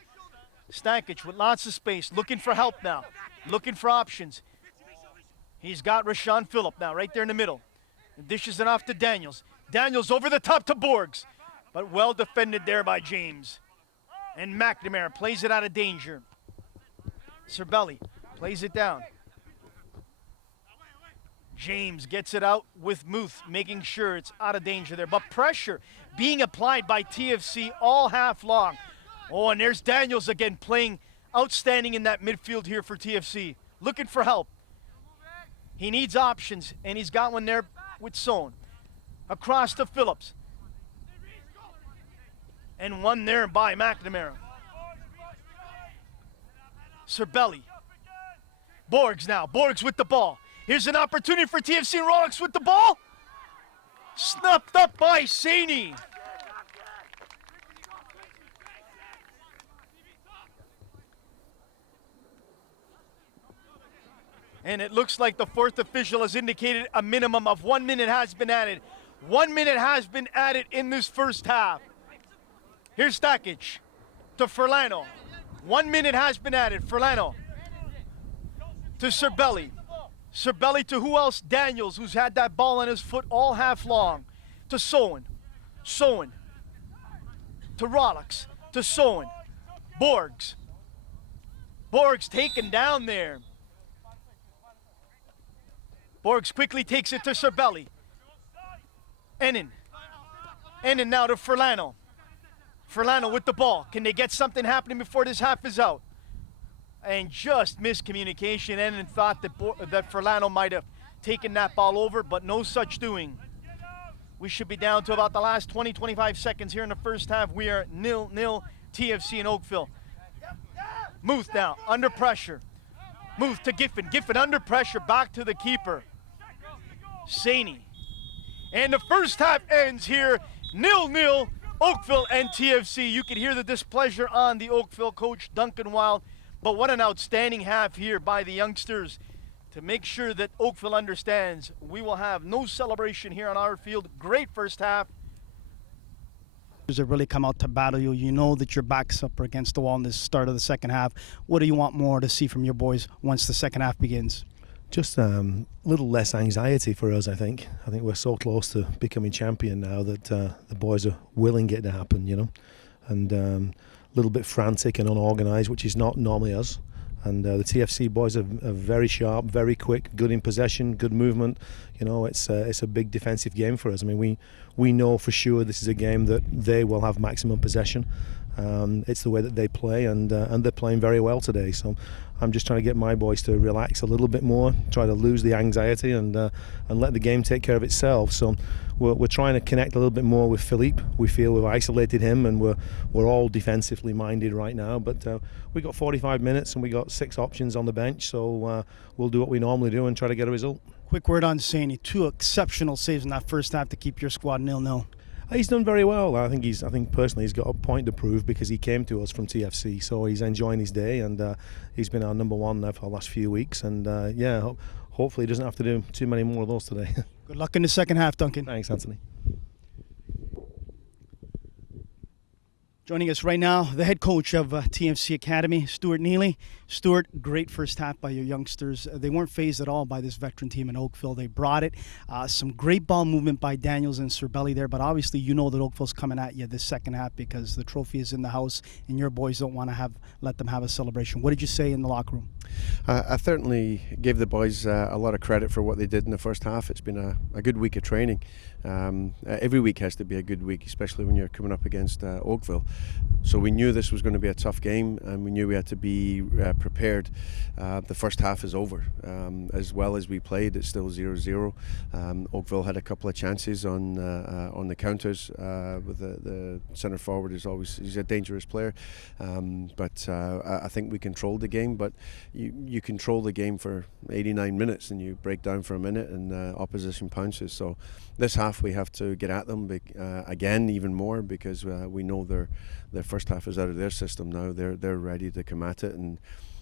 Stakic with lots of space, looking for help now, looking for options. He's got Rashawn Phillip now, right there in the middle. Dishes it off to Daniels. Daniels over the top to Borgs, but well defended there by James. And McNamara plays it out of danger. Serbelli plays it down. James gets it out with Muth, making sure it's out of danger there. But pressure being applied by TFC all half long. Oh, and there's Daniels again playing outstanding in that midfield here for TFC. Looking for help. He needs options, and he's got one there with Sohn. Across to Phillips. And one there by McNamara. Serbelli. Borgs now. Borgs with the ball. Here's an opportunity for TFC. Rolex with the ball. Snuffed up by Saney. And it looks like the fourth official has indicated a minimum of 1 minute has been added. 1 minute has been added in this first half. Here's Stakic to Furlano. 1 minute has been added. Furlano to Serbelli. Serbelli to who else? Daniels, who's had that ball on his foot all half long. To Sohn. Sohn. To Rolex. To Sohn. Borgs. Borgs taken down there. Borgs quickly takes it to Serbelli. Ennen. Ennen now to Furlano. Furlano with the ball. Can they get something happening before this half is out? And just miscommunication. Ennen thought that Furlano might have taken that ball over, but no such doing. We should be down to about the last 20-25 seconds here in the first half. We are 0-0 TFC in Oakville. Muth now, under pressure. Muth to Giffen. Giffen under pressure, back to the keeper. Saney. And the first half ends here, 0-0, Oakville and TFC. You can hear the displeasure on the Oakville coach, Duncan Wild. But what an outstanding half here by the youngsters to make sure that Oakville understands we will have no celebration here on our field. Great first half. Have really come out to battle you. You know that your back's up against the wall in the start of the second half. What do you want more to see from your boys once the second half begins? Just a little less anxiety for us, I think. I think we're so close to becoming champion now that the boys are willing it to happen, you know. And a little bit frantic and unorganised, which is not normally us. And the TFC boys are very sharp, very quick, good in possession, good movement. You know, it's a big defensive game for us. I mean, we know for sure this is a game that they will have maximum possession. It's the way that they play, and they're playing very well today. So I'm just trying to get my boys to relax a little bit more, try to lose the anxiety, and let the game take care of itself. So we're trying to connect a little bit more with Philippe. We feel we've isolated him, and we're all defensively minded right now. But we got 45 minutes, and we got 6 options on the bench. So we'll do what we normally do and try to get a result. Quick word on Saney. 2 exceptional saves in that first half to keep your squad 0-0. He's done very well. I think personally he's got a point to prove because he came to us from TFC, so he's enjoying his day, and he's been our number one now for the last few weeks, and hopefully he doesn't have to do too many more of those today. Good luck in the second half, Duncan. Thanks, Anthony. Joining us right now, the head coach of TFC Academy, Stuart Neely. Stuart, great first half by your youngsters. They weren't fazed at all by this veteran team in Oakville. They brought it. Some great ball movement by Daniels and Serbelli there, but obviously you know that Oakville's coming at you this second half because the trophy is in the house and your boys don't want to let them have a celebration. What did you say in the locker room? I certainly gave the boys a lot of credit for what they did in the first half. It's been a good week of training. Every week has to be a good week, especially when you're coming up against Oakville. So we knew this was going to be a tough game, and we knew we had to be prepared. The first half is over. As well as we played, it's still 0-0. Oakville had a couple of chances on the counters. With the centre forward he's a dangerous player, but I think we controlled the game. But you control the game for 89 minutes and you break down for a minute and opposition pounces. So this half we have to get at them again even more, because we know their first half is out of their system now. They're ready to come at it, and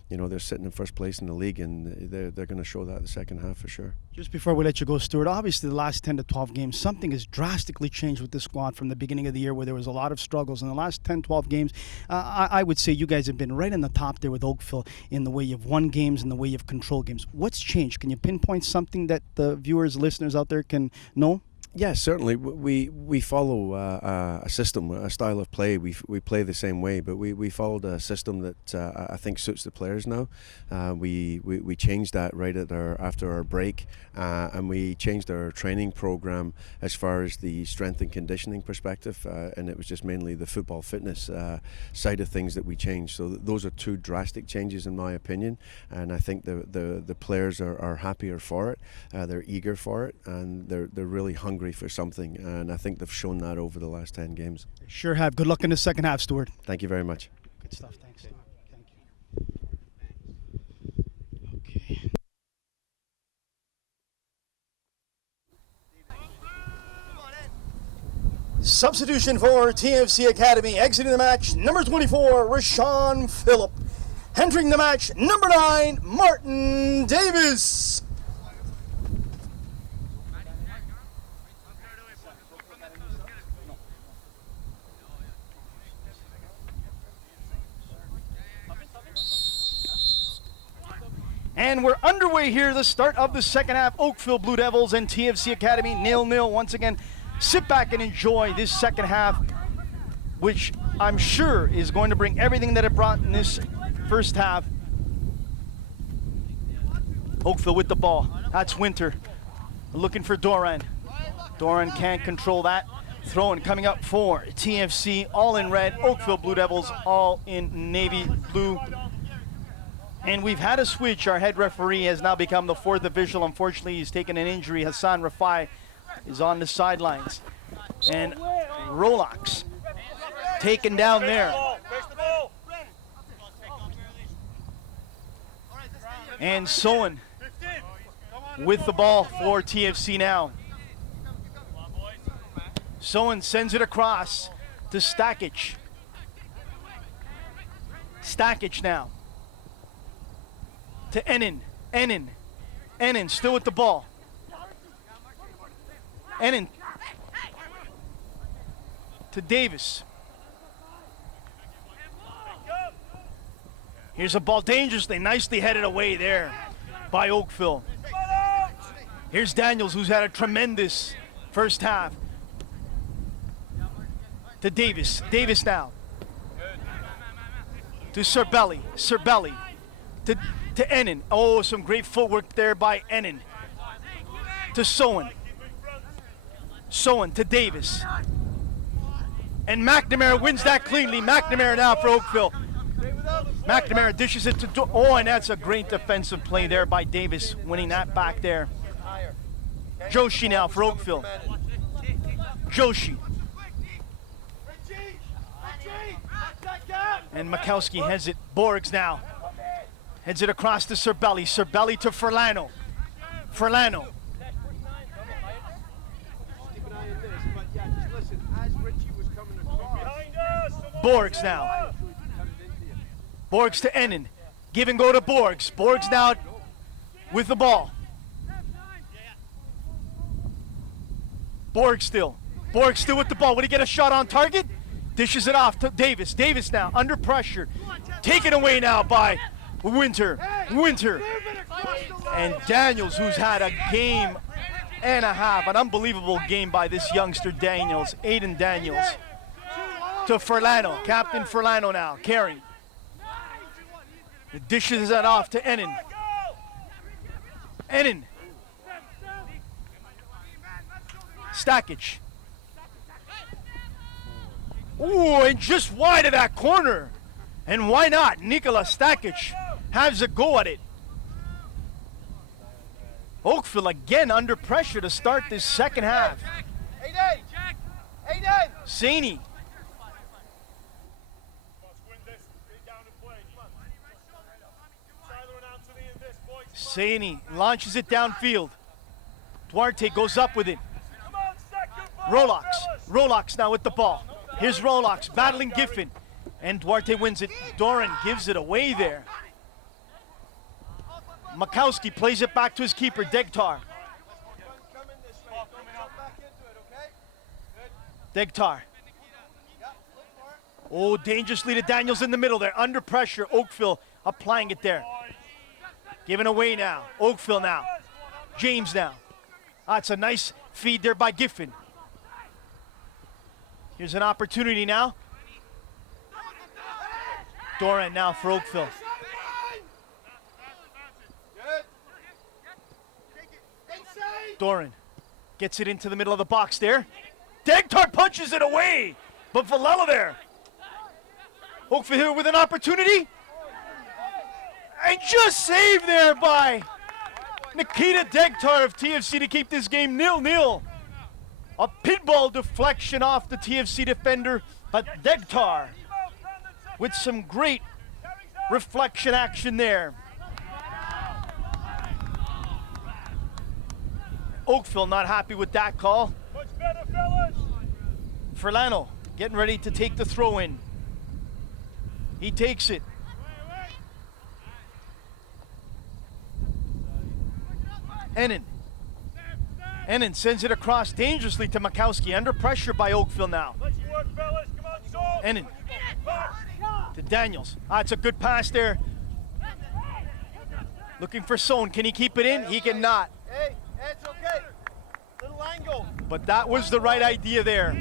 they're sitting in first place in the league, and they're going to show that the second half for sure. Just before we let you go, Stuart, obviously the last 10 to 12 games, something has drastically changed with this squad from the beginning of the year, where there was a lot of struggles. In the last 10, 12 games, I would say you guys have been right in the top there with Oakville in the way you've won games and the way you've controlled games. What's changed? Can you pinpoint something that the viewers, listeners out there can know? Yeah, certainly. We follow a system, a style of play. We play the same way, but we followed a system that I think suits the players now. We changed that right after our break, and we changed our training program as far as the strength and conditioning perspective, and it was just mainly the football fitness side of things that we changed. So those are two drastic changes in my opinion, and I think the players are happier for it. They're eager for it, and they're really hungry for something, and I think they've shown that over the last 10 games. Sure have. Good luck in the second half, Stuart. Thank you very much. Good stuff. Thanks, Stuart. Thank you. Okay. Substitution for TFC Academy. Exiting the match, number 24, Rashawn Phillip. Entering the match, number 9, Martin Davis. And we're underway here, the start of the second half. Oakville Blue Devils and TFC Academy 0-0. Once again, sit back and enjoy this second half, which I'm sure is going to bring everything that it brought in this first half. Oakville with the ball. That's Winter looking for Doran. Doran can't control that. Throwing coming up for TFC, all in red. Oakville Blue Devils all in navy blue. And we've had a switch. Our head referee has now become the fourth official. Unfortunately, he's taken an injury. Hassan Rafai is on the sidelines. And Rolox taken down there. And Soen with the ball for TFC now. Soen sends it across to Stakic. Stakic now to Enin. Enin still with the ball. Enin to Davis. Here's a ball dangerously, nicely headed away there by Oakville. Here's Daniels, who's had a tremendous first half. To Davis. Davis now. To Serbelli. Serbelli. To Enin. Oh, some great footwork there by Enin. To Soen. Soen to Davis. And McNamara wins that cleanly. McNamara now for Oakville. McNamara dishes it to and that's a great defensive play there by Davis, winning that back there. Joshi now for Oakville. Joshi. And Makowski heads it. Borgs now. Heads it across to Serbelli. Serbelli to Furlano. Furlano. Borgs now. Borgs to Enin. Give and go to Borgs. Borgs now with the ball. Borgs still. Borgs still with the ball. Would he get a shot on target? Dishes it off to Davis. Davis now under pressure. Taken away now by Winter. Winter. And Daniels, who's had a game and a half. An unbelievable game by this youngster Daniels. Aiden Daniels. To Furlano. Captain Furlano now. Carrying. Dishes that off to Enin. Enin. Stakic. Ooh, and just wide of that corner. And why not? Nikola Stakic has a go at it. Oakville again under pressure to start this second half. Saney. Saini launches it downfield. Duarte goes up with it. Rolox now with the ball. Here's Rolox battling Giffen. And Duarte wins it. Doran gives it away there. Makowski plays it back to his keeper, Degtar. Degtar. Oh, dangerously to Daniels in the middle there. Under pressure, Oakville applying it there. Giving away now. Oakville now. James now. That's a nice feed there by Giffen. Here's an opportunity now. Doran now for Oakville. Doran gets it into the middle of the box there. Degtar punches it away, but Villela there. Oakville here with an opportunity. And just saved there by Nikita Degtar of TFC to keep this game 0-0. A pinball deflection off the TFC defender, but Degtar with some great reflection action there. Oakville not happy with that call. Furlano getting ready to take the throw in. He takes it. Ennin sends it across dangerously to Makowski. Under pressure by Oakville now. Ennin to Daniels. It's a good pass there. Looking for Sohn. Can he keep it in? He cannot. Hey, it's okay. Little angle. But that was the right idea there.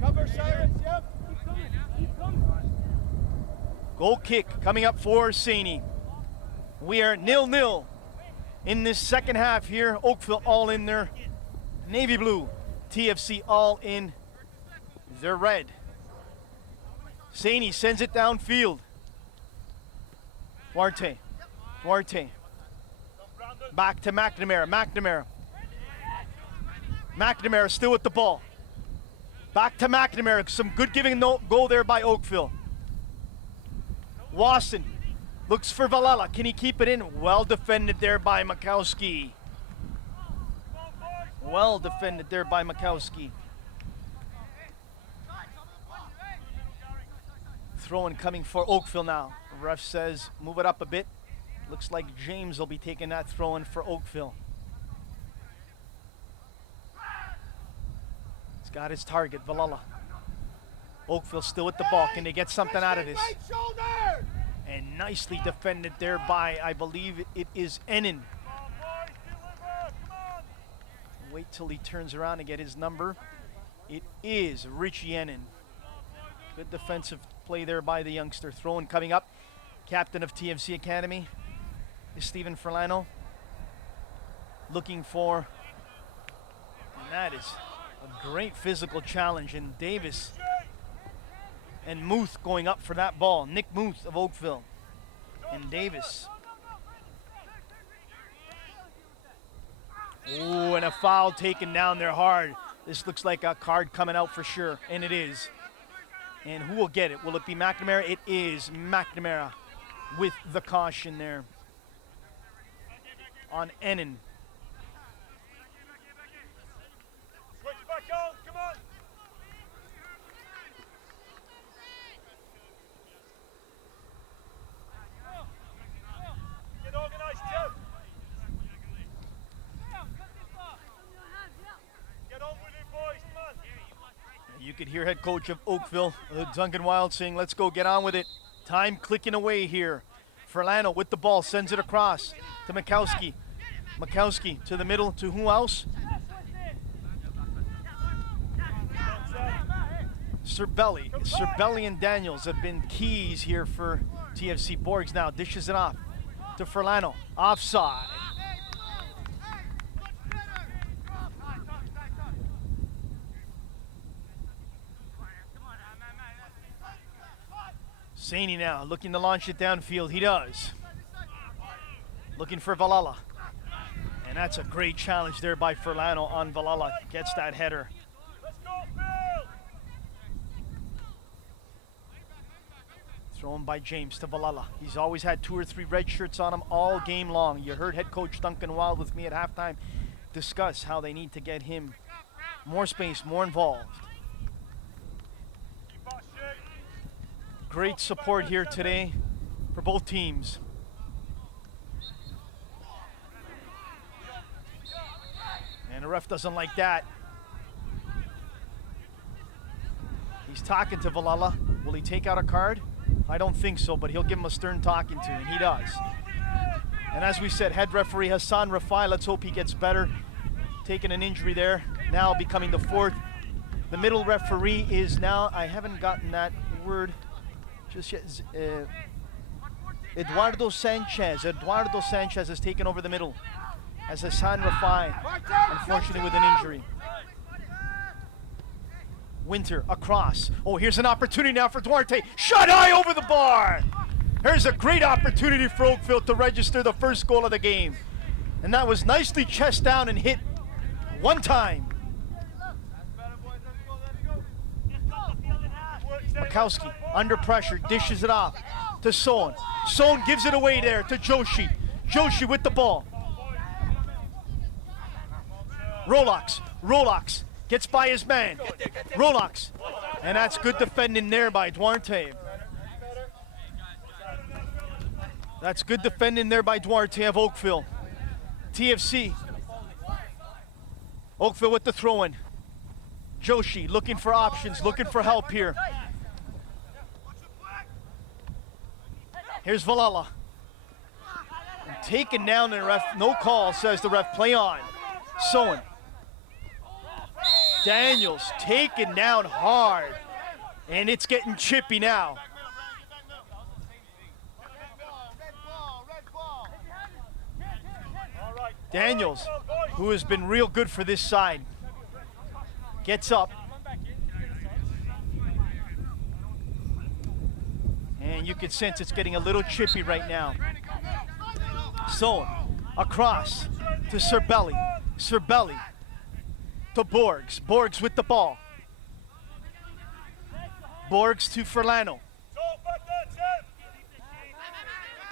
Cover Cyrus, yep. Goal kick coming up for Saini. We are 0-0 in this second half here. Oakville all in their navy blue. TFC all in their red. Saini sends it downfield. Duarte. Back to McNamara. McNamara still with the ball. Back to McNamara. Some good giving goal there by Oakville. Wasson looks for Villela. Can he keep it in? Well defended there by Makowski. Throw-in coming for Oakville now. The ref says move it up a bit. Looks like James will be taking that throw-in for Oakville. He's got his target, Villela. Oakville still with the ball. Can they get something out of this? Right shoulder. And nicely defended there by, I believe it is Ennin. Wait till he turns around to get his number. It is Richie Ennin. Good defensive play there by the youngster. Throw-in coming up. Captain of TFC Academy is Stephen Furlano. Looking for, and that is a great physical challenge. And Davis and Muth going up for that ball. Nick Muth of Oakville and Davis. Ooh, and a foul taken down there hard. This looks like a card coming out for sure, and it is. And who will get it? Will it be McNamara? It is McNamara with the caution there on Ennin. Switch back on, come on. Get organized, Joe. Get on with it, boys, come on. You could hear head coach of Oakville, Duncan Wild, saying, let's go, get on with it. Time clicking away here. Furlano with the ball, sends it across to Makowski. Makowski to the middle, to who else? Serbelli and Daniels have been keys here for TFC. Borgs now dishes it off to Furlano. Offside. Saini now looking to launch it downfield. He does. Looking for Villela. And that's a great challenge there by Furlano on Villela. Gets that header. Let's go, Phil. Thrown by James to Valala. He's always had 2 or 3 red shirts on him all game long. You heard head coach Duncan Wild with me at halftime discuss how they need to get him more space, more involved. Great support here today for both teams. And the ref doesn't like that. He's talking to Valala. Will he take out a card? I don't think so, but he'll give him a stern talking to, and he does. And as we said, head referee Hassan Rafai, let's hope he gets better. Taking an injury there, now becoming the 4th. The middle referee is now, I haven't gotten that word just yet. Eduardo Sanchez. Eduardo Sanchez has taken over the middle as Hassan Rafai, unfortunately with an injury. Winter across. Oh, here's an opportunity now for Duarte. Shot high over the bar. Here's a great opportunity for Oakville to register the first goal of the game. And that was nicely chest down and hit one time. Mikowski under pressure, dishes it off to Son. Son gives it away there to Joshi. Joshi with the ball. Rolox gets by his man. Rolox. And that's good defending there by Duarte. That's good defending there by Duarte of Oakville. TFC. Oakville with the throw-in. Joshi looking for options, looking for help here. Here's Valala. And taken down, and the ref, no call, says the ref, play on. Soen. Daniels taken down hard. And it's getting chippy now. Daniels, who has been real good for this side, gets up. And you can sense it's getting a little chippy right now. So, across to Serbelli. Serbelli to Borgs. Borgs with the ball. Borgs to Furlano.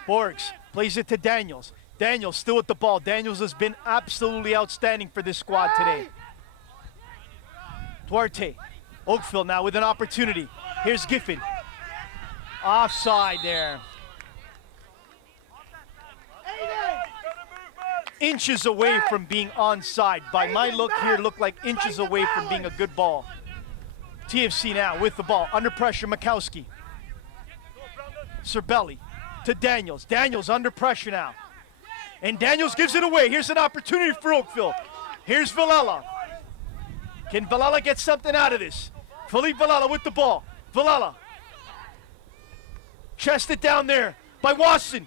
Borgs plays it to Daniels. Daniels still with the ball. Daniels has been absolutely outstanding for this squad today. Duarte. Oakville now with an opportunity. Here's Giffen. Offside there. Inches away from being onside. By my look here, looked like inches away from being a good ball. TFC now with the ball. Under pressure, Mikowski. Serbelli to Daniels. Daniels under pressure now. And Daniels gives it away. Here's an opportunity for Oakville. Here's Valala. Can Valala get something out of this? Philippe Valala with the ball. Valala. Chest it down there by Watson.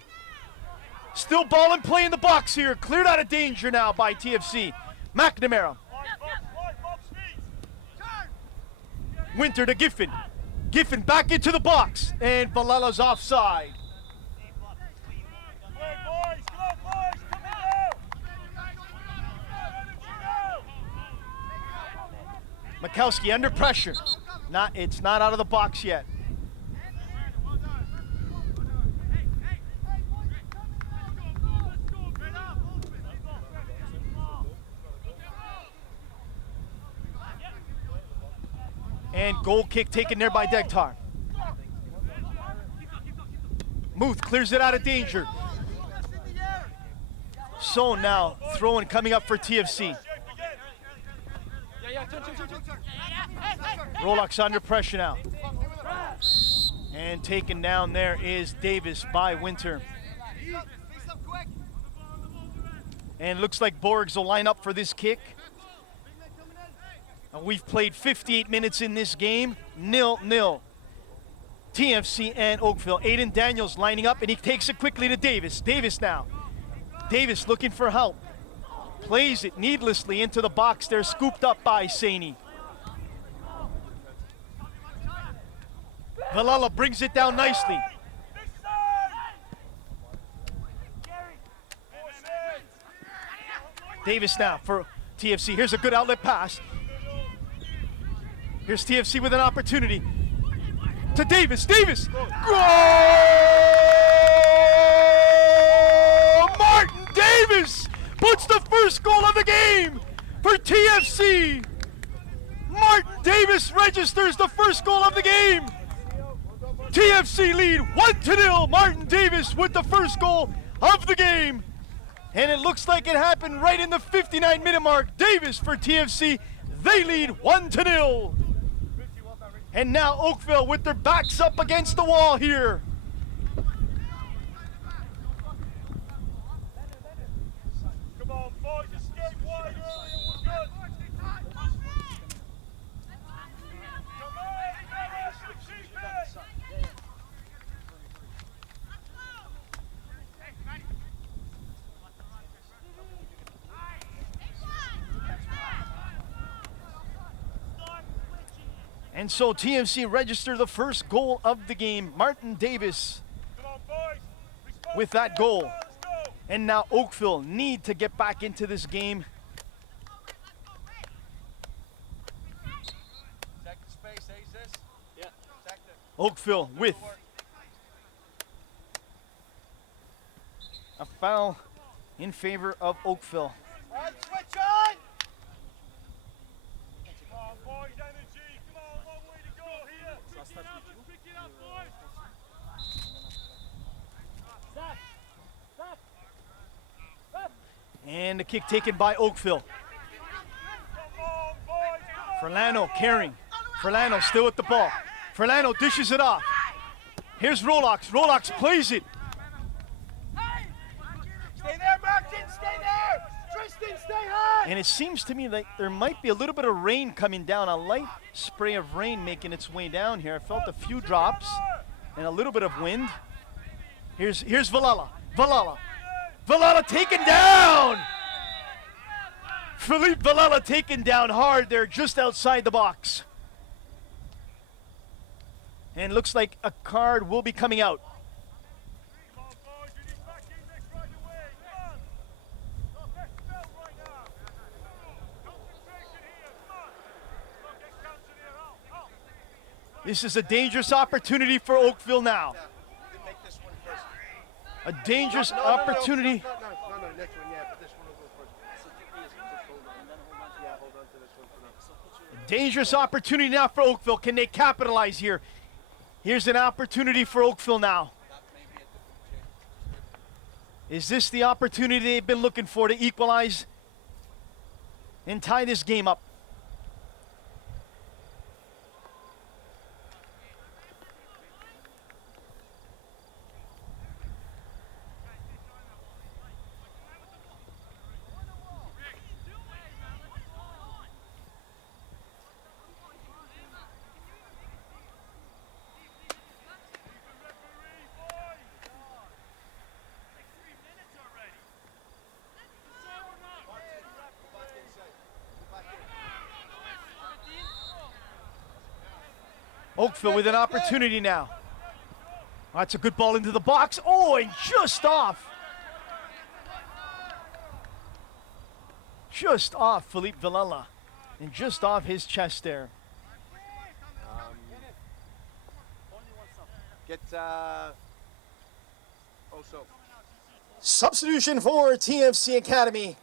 Still ball and play in the box here. Cleared out of danger now by TFC. McNamara. Winter to Giffen. Giffen back into the box. And Valala's offside. Mikowski under pressure. It's not out of the box yet. And goal kick taken there by Degtar. Muth clears it out of danger. Son now throwing coming up for TFC. Rolox under pressure now. And taken down there is Davis by Winter. And looks like Borgs will line up for this kick. We've played 58 minutes in this game, 0-0. TFC and Oakville. Aiden Daniels lining up, and he takes it quickly to Davis. Davis now. Davis looking for help. Plays it needlessly into the box there, scooped up by Saini. Valala brings it down nicely. Davis now for TFC. Here's a good outlet pass. Here's TFC with an opportunity. to Davis. Davis. Goal! Martin Davis puts the first goal of the game for TFC. Martin Davis registers the first goal of the game. TFC lead 1-0. Martin Davis with the first goal of the game. And it looks like it happened right in the 59-minute mark. Davis for TFC. They lead 1-0. And now Oakville with their backs up against the wall here. Come on, boys, escape wide early and we're good. Come on, Dennis, keep it. And so TFC register the first goal of the game. Martin Davis Come on, boys. with that goal. Let's go. And now Oakville need to get back into this game. Oakville with a foul in favor of Oakville. All right, switch on. Come on, boys, energy. Come on, long way to go here. Pick it up, boys. And the kick taken by Oakville. Come on, boys. Come on. Ferlano carrying. Ferlano still with the ball. Ferlano dishes it off. Here's Rolox. Rolox plays it. Stay there, Martin. Stay there. Tristan, stay high. And it seems to me like there might be a little bit of rain coming down, a light spray of rain making its way down here. I felt a few drops and a little bit of wind. Here's Valala. Valala taken down. Philippe Valala taken down hard there just outside the box. And looks like a card will be coming out. Come on, boys. You need back in next right away. Come on. Not best spell right now. Concentration here. Come on. Don't get counted here. Out. This is a dangerous opportunity for Oakville now. A dangerous opportunity. No, next one, yeah, but this one will go first. Yeah, hold on to this one for now. Dangerous opportunity now for Oakville. Can they capitalize here? Here's an opportunity for Oakville now. Is this the opportunity they've been looking for to equalize and tie this game up? Oakville with an opportunity now. That's a good ball into the box. Oh, and just off. Just off Philippe Valala. And just off his chest there. Get, also. Substitution for TFC Academy.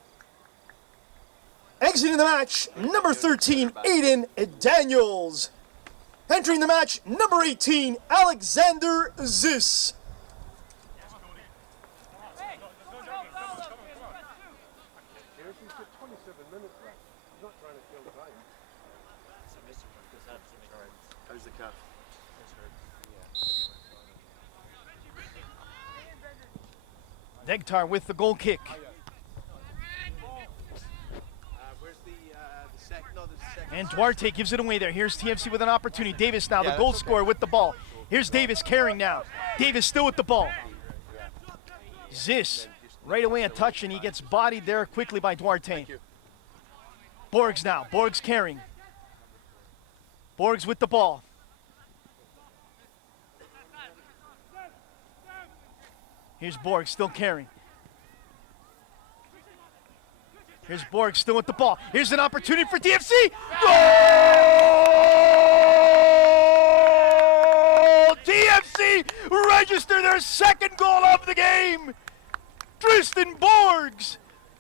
Exiting the match, number 13, Aiden Daniels. Entering the match, number 18, Alexander Zis. Harrison's got 27 minutes left. He's not trying to kill time. How's the calf? Degtar with the goal kick. Where's the second? No, the second. And Duarte gives it away there. Here's TFC with an opportunity. Davis now, the Yeah, goal that's okay. scorer with the ball. Here's Davis carrying now. Davis still with the ball. Zis, right away a touch, and he gets bodied there quickly by Duarte. Borgs now. Borgs carrying. Borgs with the ball. Here's Borg still carrying. Here's Borg still with the ball. Here's an opportunity for TFC. Goal! TFC register their second goal of the game. Tristan Borgs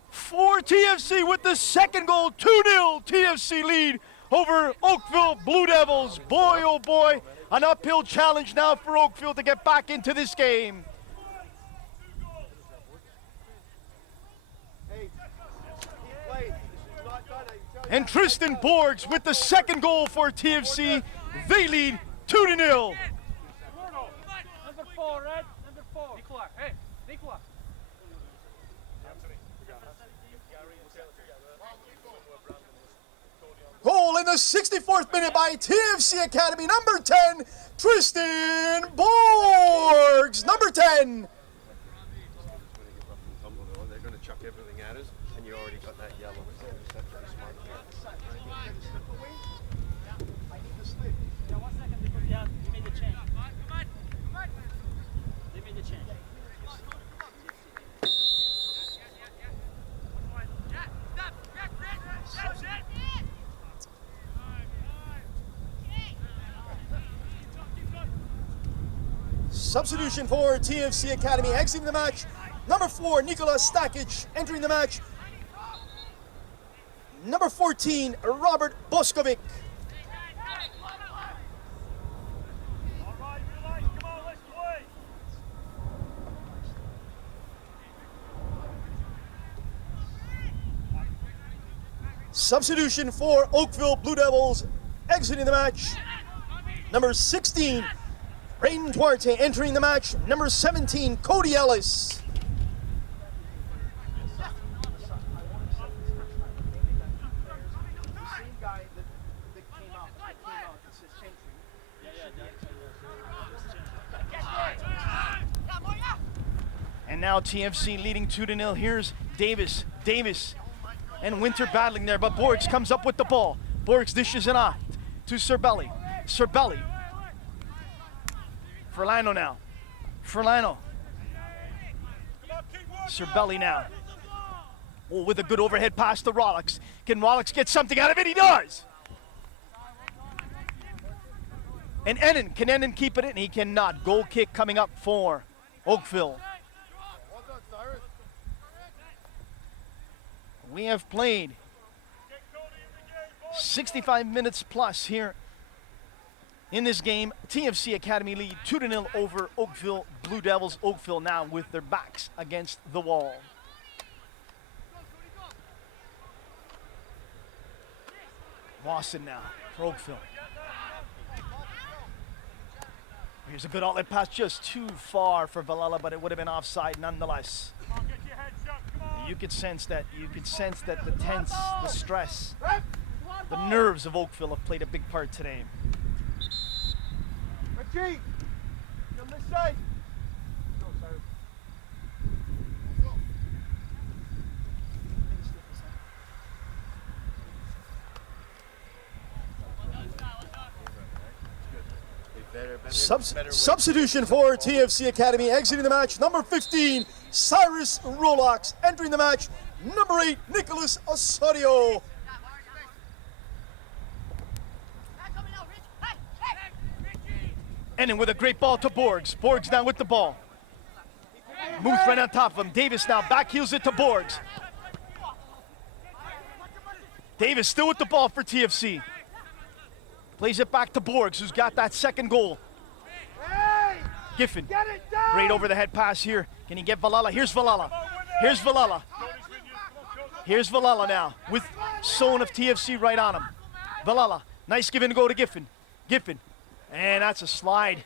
for TFC with the second goal. 2-0 TFC lead over Oakville Blue Devils. Boy, oh boy, an uphill challenge now for Oakville to get back into this game. And Tristan Borgs with the second goal for TFC. They lead 2-0. Number 4, Red. Number 4. Nicola. Hey, Nicola. Goal in the 64th minute by TFC Academy, number 10, Tristan Borgs. Number 10. They're going to chuck everything at us, and you already got that yellow. That's pretty smart. Yeah, 1 second because they made the change. They made the change. Substitution for TFC Academy, exiting the match. Number 4, Nikola Stakic, entering the match. Number 14, Robert Boskovic. All right, relax. Come on, let's play. Substitution for Oakville Blue Devils, exiting the match. Number 16, Rain Duarte, entering the match. Number 17, Cody Ellis. And now TFC leading 2-0. Here's Davis. And Winter battling there, but Borgs comes up with the ball. Borgs dishes it off to Serbelli. Furlano now. Serbelli now. Oh, with a good overhead pass to Rollix. Can Rollix get something out of it? He does. And can Ennen keep it in? He cannot. Goal kick coming up for Oakville. We have played 65 minutes plus here in this game. TFC Academy lead 2-0 over Oakville Blue Devils. Oakville now with their backs against the wall. Lawson now for Oakville. Here's a good outlet pass, just too far for Valella, but it would have been offside nonetheless. Come on, get your head shut. Come on. You could sense that. The tense, the stress, the nerves of Oakville have played a big part today. Richie, on this side. Go, Cyrus. Substitution for TFC Academy, exiting the match. Number 15, Cyrus Rolox, entering the match. Number 8, Nicholas Osorio. And then with a great ball to Borgs. Borgs now with the ball. Moves right on top of him. Davis now back heels it to Borgs. Davis still with the ball for TFC. Plays it back to Borgs, who's got that second goal. Giffen. Great over the head pass here. Can he get Valella? Here's Valella now with Sohn of TFC right on him. Valella. Nice give and go to Giffen. And that's a slide.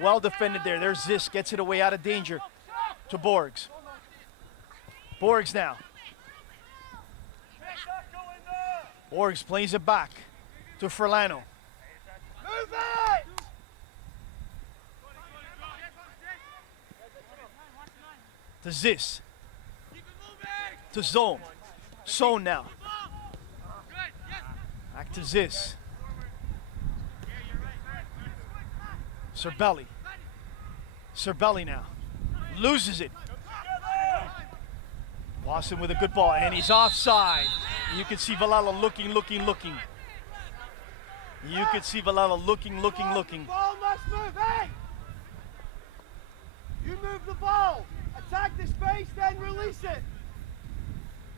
Well defended there. There's Zisk. Gets it away out of danger to Borgs. Borgs now. Borgs plays it back to Furlano. Move it! To Zis. To Zone. Zone now. Back to Zis. Serbelli now. Loses it. Lawson with a good ball, and he's offside. You can see Valella looking. You can see Valella looking. Ball must move, hey! You move the ball. Attack the space, then release it.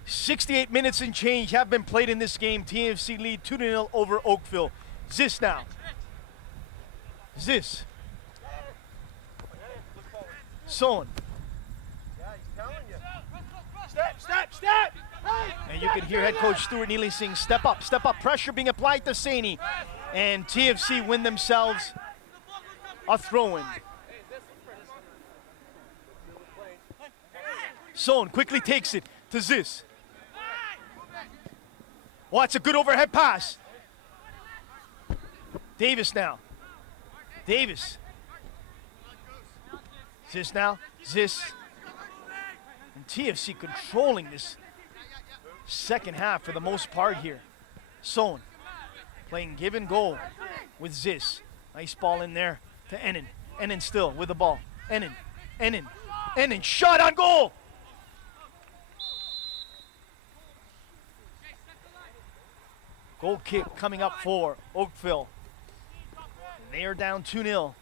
68 minutes and change have been played in this game. TFC lead 2-0 over Oakville. Zis now. Zis. Son. Yeah, he's telling you. Step, step, step. Hey. And you can hear head coach Stuart Neely saying, step up, pressure being applied to Saney. And TFC win themselves a throw-in. Son quickly takes it to Zis. Oh, it's a good overhead pass. Davis now. Davis. Zis now. Zis. And TFC controlling this second half for the most part here. Son playing give and go with Zis. Nice ball in there to Ennen. Ennen still with the ball. Ennen shot on goal. Goal kick coming up for Oakville. They are down 2-0.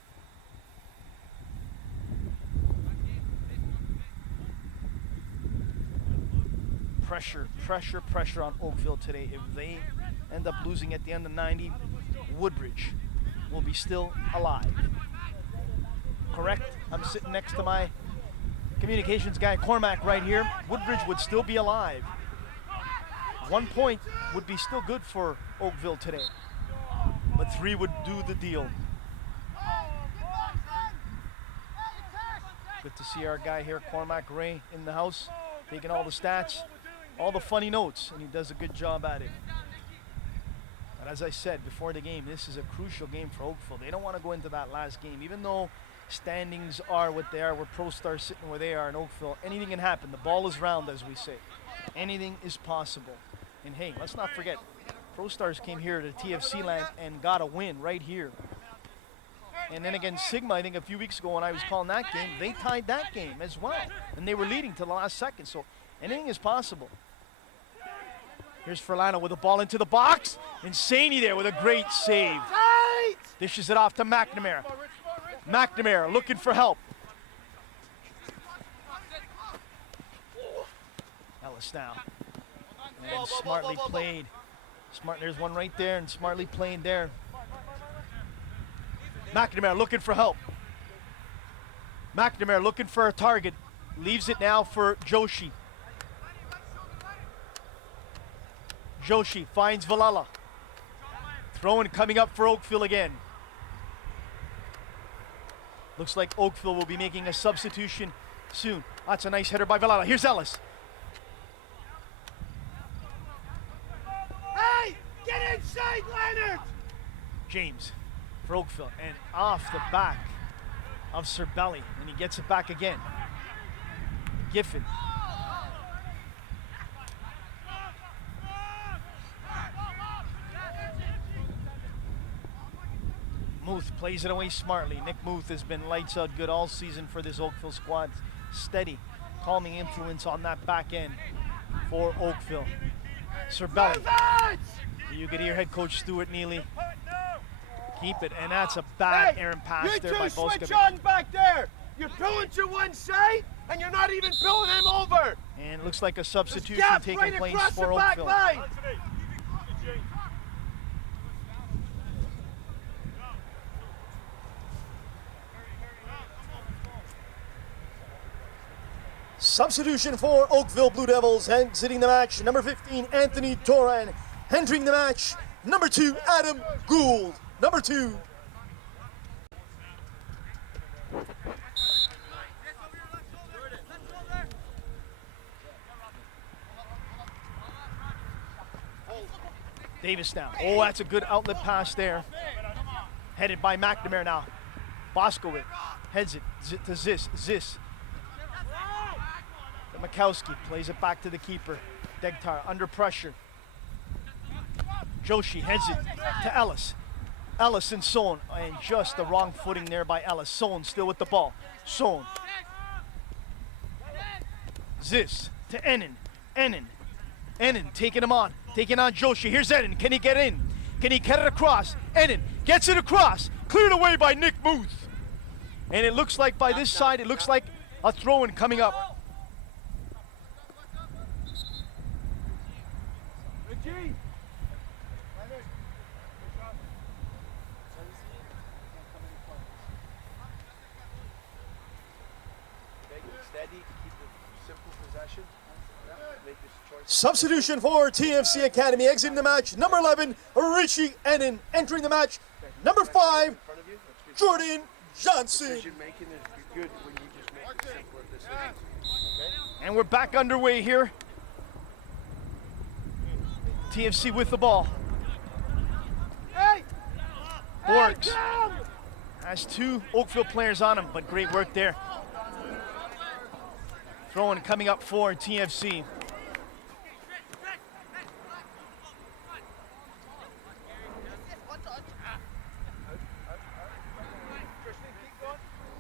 Pressure on Oakville today. If they end up losing at the end of 90, Woodbridge will be still alive. Correct? I'm sitting next to my communications guy, Cormac, right here. Woodbridge would still be alive. 1 point would be still good for Oakville today, but 3 would do the deal. Good to see our guy here, Cormac Ray, in the house, taking all the stats, all the funny notes, and he does a good job at it. But as I said before the game, this is a crucial game for Oakville. They don't want to go into that last game, even though standings are what they are, where Pro Stars sitting where they are in Oakville. Anything can happen. The ball is round, as we say. Anything is possible. And hey, let's not forget, Pro Stars came here to TFC land and got a win right here. And then against Sigma, I think a few weeks ago when I was calling that game, they tied that game as well. And they were leading to the last second, so anything is possible. Here's Ferlano with the ball into the box. And Saney there with a great save. Dishes it off to McNamara. McNamara looking for help. Ellis now. And smartly played. There's one right there, and smartly played there. McNamara looking for help. McNamara looking for a target. Leaves it now for Joshi. Joshi finds Valala. Throwing coming up for Oakville again. Looks like Oakville will be making a substitution soon. That's a nice header by Valala. Here's Ellis. Hey, get inside, Leonard. James for Oakville, and off the back of Cerbelli, and he gets it back again. Giffen. Muth plays it away smartly. Nick Muth has been lights out good all season for this Oakville squad. Steady, calming influence on that back end for Oakville. Cerbelli. You could hear head coach Stuart Neely. Keep it, and that's a bad errant pass there by You two switch Boskovic. on back there. You're pulling to one side, and you're not even pulling him over. And it looks like a substitution Gap taking right place across for the back Oakville. line. Substitution for Oakville Blue Devils, exiting the match, number 15, Anthony Toran. Entering the match, number 2, Adam Gould. Number 2. Davis now. Oh, that's a good outlet pass there. Headed by McNamara now. Boskovic heads it to Zis. Zis. Mikowski plays it back to the keeper. Degtar under pressure. Joshi heads it to Ellis. Ellis and Son, and just the wrong footing there by Ellis. Son still with the ball. Son. Zis to Ennen. Ennen taking him on. Taking on Joshi. Here's Ennen. Can he get in? Can he get it across? Ennen gets it across. Cleared away by Nick Muth. And it looks like by this side, it looks like a throw-in coming up. Reggie! Steady, keep the simple possession. Make this choice. Substitution for TFC Academy exiting the match. Number 11, Richie Ennin. Entering the match, number 5, In front of you. That's good. Jordan Johnson. Decision making is good when you just make the simpler decisions. And we're back underway here. TFC with the ball. Borgs has 2 Oakville players on him, but great work there. Throwing coming up for TFC.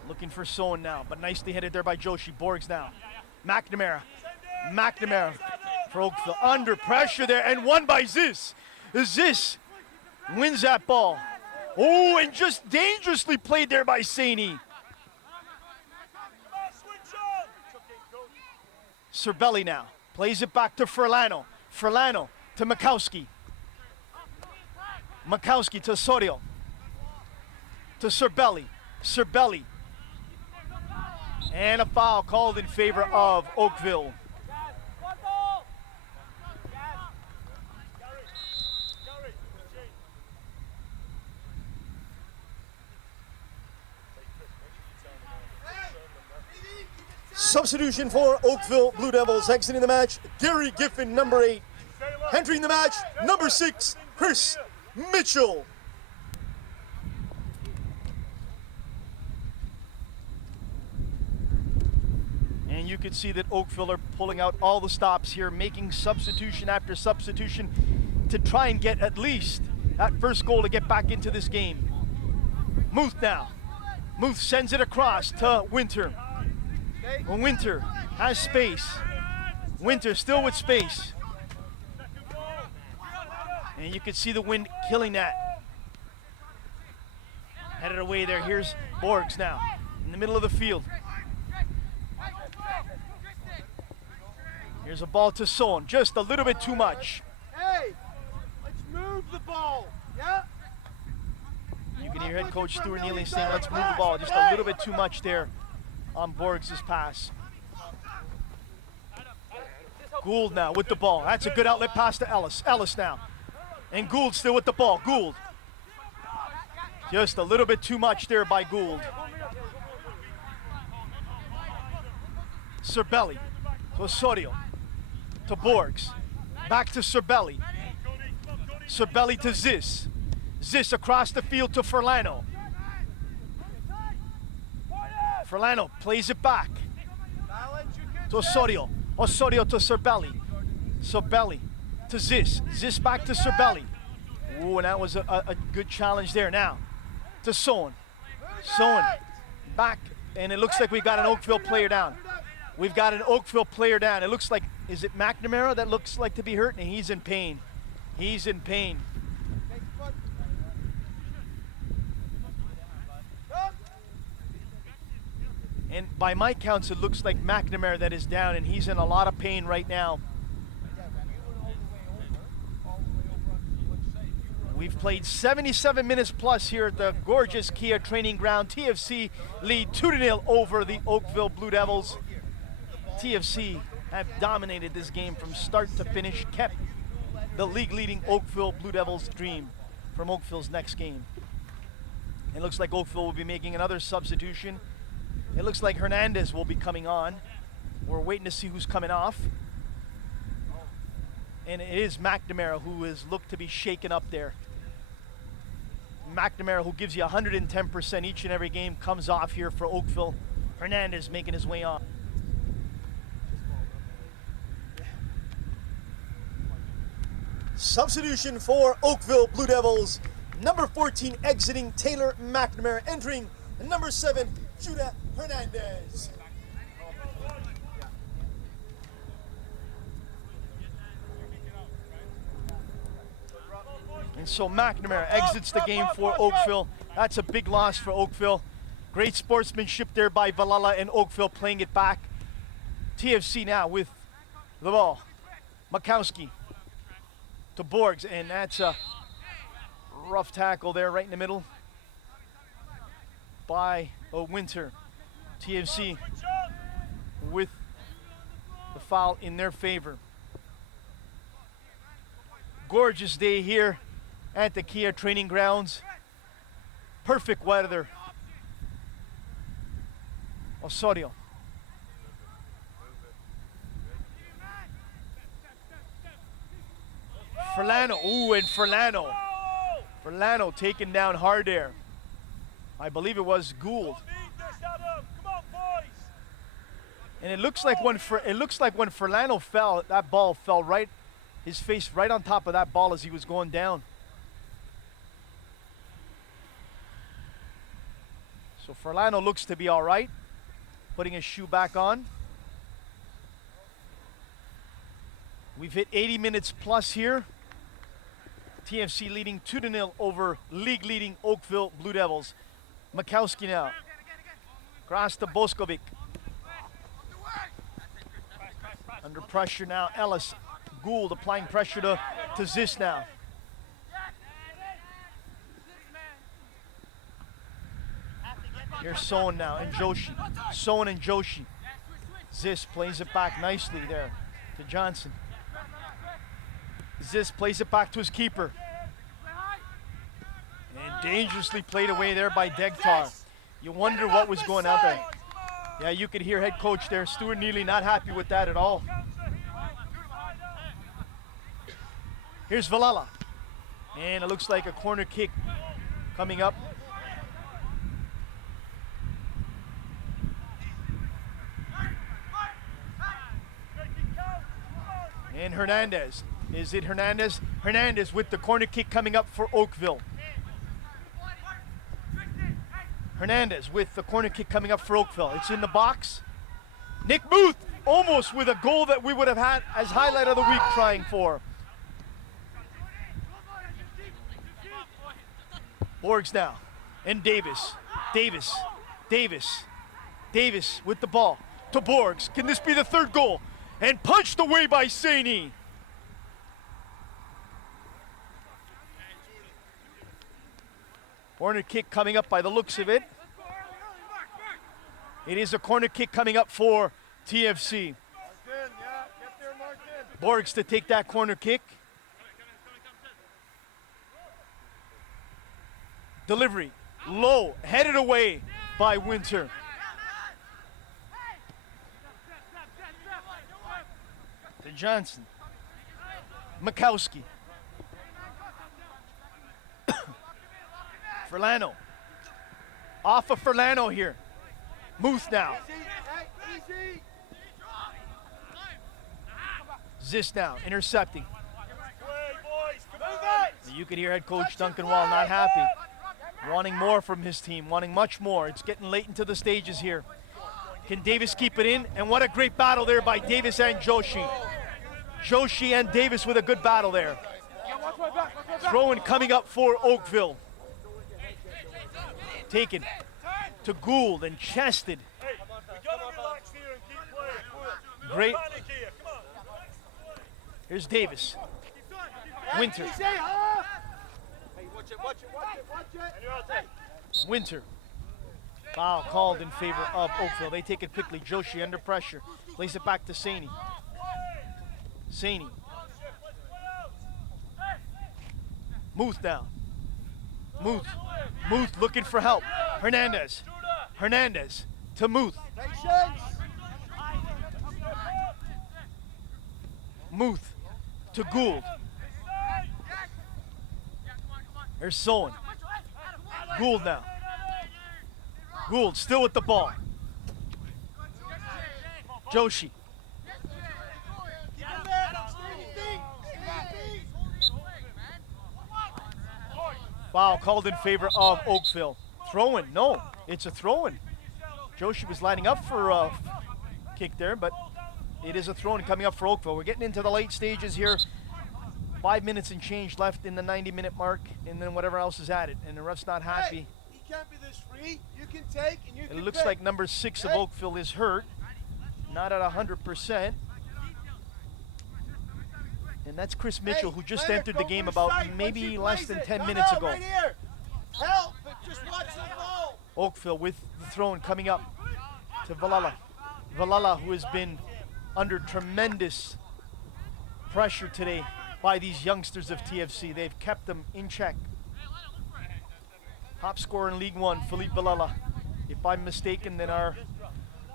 Looking for Sohn now, but nicely headed there by Joshi. Borgs now. McNamara. McNamara for Oakville. Under pressure there, and won by Ziz. Ziz wins that ball. Oh, and just dangerously played there by Saini. Cerbelli now. Plays it back to Furlano. Furlano to Mikowski. Mikowski to Sorio. To Cerbelli. Cerbelli. And a foul called in favor of Oakville. Substitution for Oakville Blue Devils exiting the match, Gary Giffen, number 8. Entering the match, number 6, Chris Mitchell. And you can see that Oakville are pulling out all the stops here, making substitution after substitution to try and get at least that first goal to get back into this game. Muth now. Muth sends it across to Winter. Well, Winter has space. Winter still with space. And you can see the wind killing that. Headed away there. Here's Borgs now in the middle of the field. Here's a ball to Sohn, just a little bit too much. Hey, let's move the ball, yeah? You can hear head coach Stuart Neely saying, let's move the ball, just a little bit too much there on Borgs' pass. Gould now with the ball. That's a good outlet pass to Ellis. Ellis now. And Gould still with the ball. Gould. Just a little bit too much there by Gould. Cerbelli to Osorio. To Borgs. Back to Cerbelli. Cerbelli to Ziz. Ziz across the field to Furlano. Furlano plays it back to Osorio. Osorio to Cerbelli. Cerbelli to Ziz. Ziz back to Cerbelli. Ooh, and that was a good challenge there. Now to Sohn. Sohn back, and it looks like we got an Oakville player down. We've got an Oakville player down. It looks like, is it McNamara that looks like to be hurt? And he's in pain. He's in pain. And by my counts, it looks like McNamara that is down, and he's in a lot of pain right now. We've played 77 minutes plus here at the gorgeous Kia training ground. TFC lead 2-0 over the Oakville Blue Devils. TFC have dominated this game from start to finish, kept the league-leading Oakville Blue Devils dream from Oakville's next game. It looks like Oakville will be making another substitution. It looks like Hernandez will be coming on. We're waiting to see who's coming off. And it is McNamara who is looked to be shaken up there. McNamara, who gives you 110% each and every game, comes off here for Oakville. Hernandez making his way on. Substitution for Oakville Blue Devils, number 14 exiting Taylor McNamara, entering number 7 Judah Hernandez. And so McNamara exits the game for Oakville. That's a big loss for Oakville. Great sportsmanship there by Valhalla and Oakville playing it back. TFC now with the ball. Makowski to Borgs, and that's a rough tackle there right in the middle by Winter. TFC with the foul in their favor. Gorgeous day here at the Kia training grounds. Perfect weather. Osorio. Furlano, ooh, and Furlano. Furlano taken down hard there. I believe it was Gould. And it looks like when Furlano fell, that ball fell right, his face right on top of that ball as he was going down. So Furlano looks to be all right, putting his shoe back on. We've hit 80 minutes plus here. TFC leading 2-0 over league-leading Oakville Blue Devils. Makowski now. Cross to Boskovic. Under pressure now, Ellis. Gould applying pressure to Zis now. Here's Sohn now and Joshi. Sohn and Joshi. Zis plays it back nicely there to Johnson. Zis plays it back to his keeper. And dangerously played away there by Degtar. You wonder what was going out there. Yeah, you could hear head coach there, Stuart Neely, not happy with that at all. Here's Valhalla. And it looks like a corner kick coming up. And Hernandez. Is it Hernandez? Hernandez with the corner kick coming up for Oakville. Hernandez with the corner kick coming up for Oakville. It's in the box. Nick Booth almost with a goal that we would have had as highlight of the week trying for. Borgs now. And Davis. Davis with the ball to Borgs. Can this be the third goal? And punched away by Saini. Corner kick coming up by the looks of it. It is a corner kick coming up for TFC. Borgs to take that corner kick. Delivery, low, headed away by Winter. To Johnson. Makowski. Furlano. Off of Furlano here. Muth now. Zis now, intercepting. You could hear head coach Duncan Wall not happy. Wanting more from his team, wanting much more. It's getting late into the stages here. Can Davis keep it in? And what a great battle there by Davis and Joshi. Joshi and Davis with a good battle there. Throw-in coming up for Oakville. Taken to Gould and chested. Great. Here's Davis. Winter. Winter. Foul called in favor of Oakville. They take it quickly. Joshi under pressure. Plays it back to Saini. Saini. Muth down. Muth. Muth looking for help. Hernandez. Hernandez to Muth. Muth to Gould. There's Sohn. Gould now. Gould still with the ball. Joshi. Foul called in favor of Oakville. Throw-in, no, it's a throw-in. Joshi was lining up for a kick there, but it is a throw-in coming up for Oakville. We're getting into the late stages here. 5 minutes and change left in the 90-minute mark, and then whatever else is added, and the ref's not happy. Hey, he can't be this free. You can take and It looks like number 6 of Oakville is hurt, not at 100%. And that's Chris Mitchell, who just entered the game about maybe less than 10 minutes ago. Right here. Help, but just watch the ball. Oakville with the throw and coming up to Valala. Valala, who has been under tremendous pressure today by these youngsters of TFC. They've kept them in check. Top scorer in League One, Philippe Valala. If I'm mistaken, then our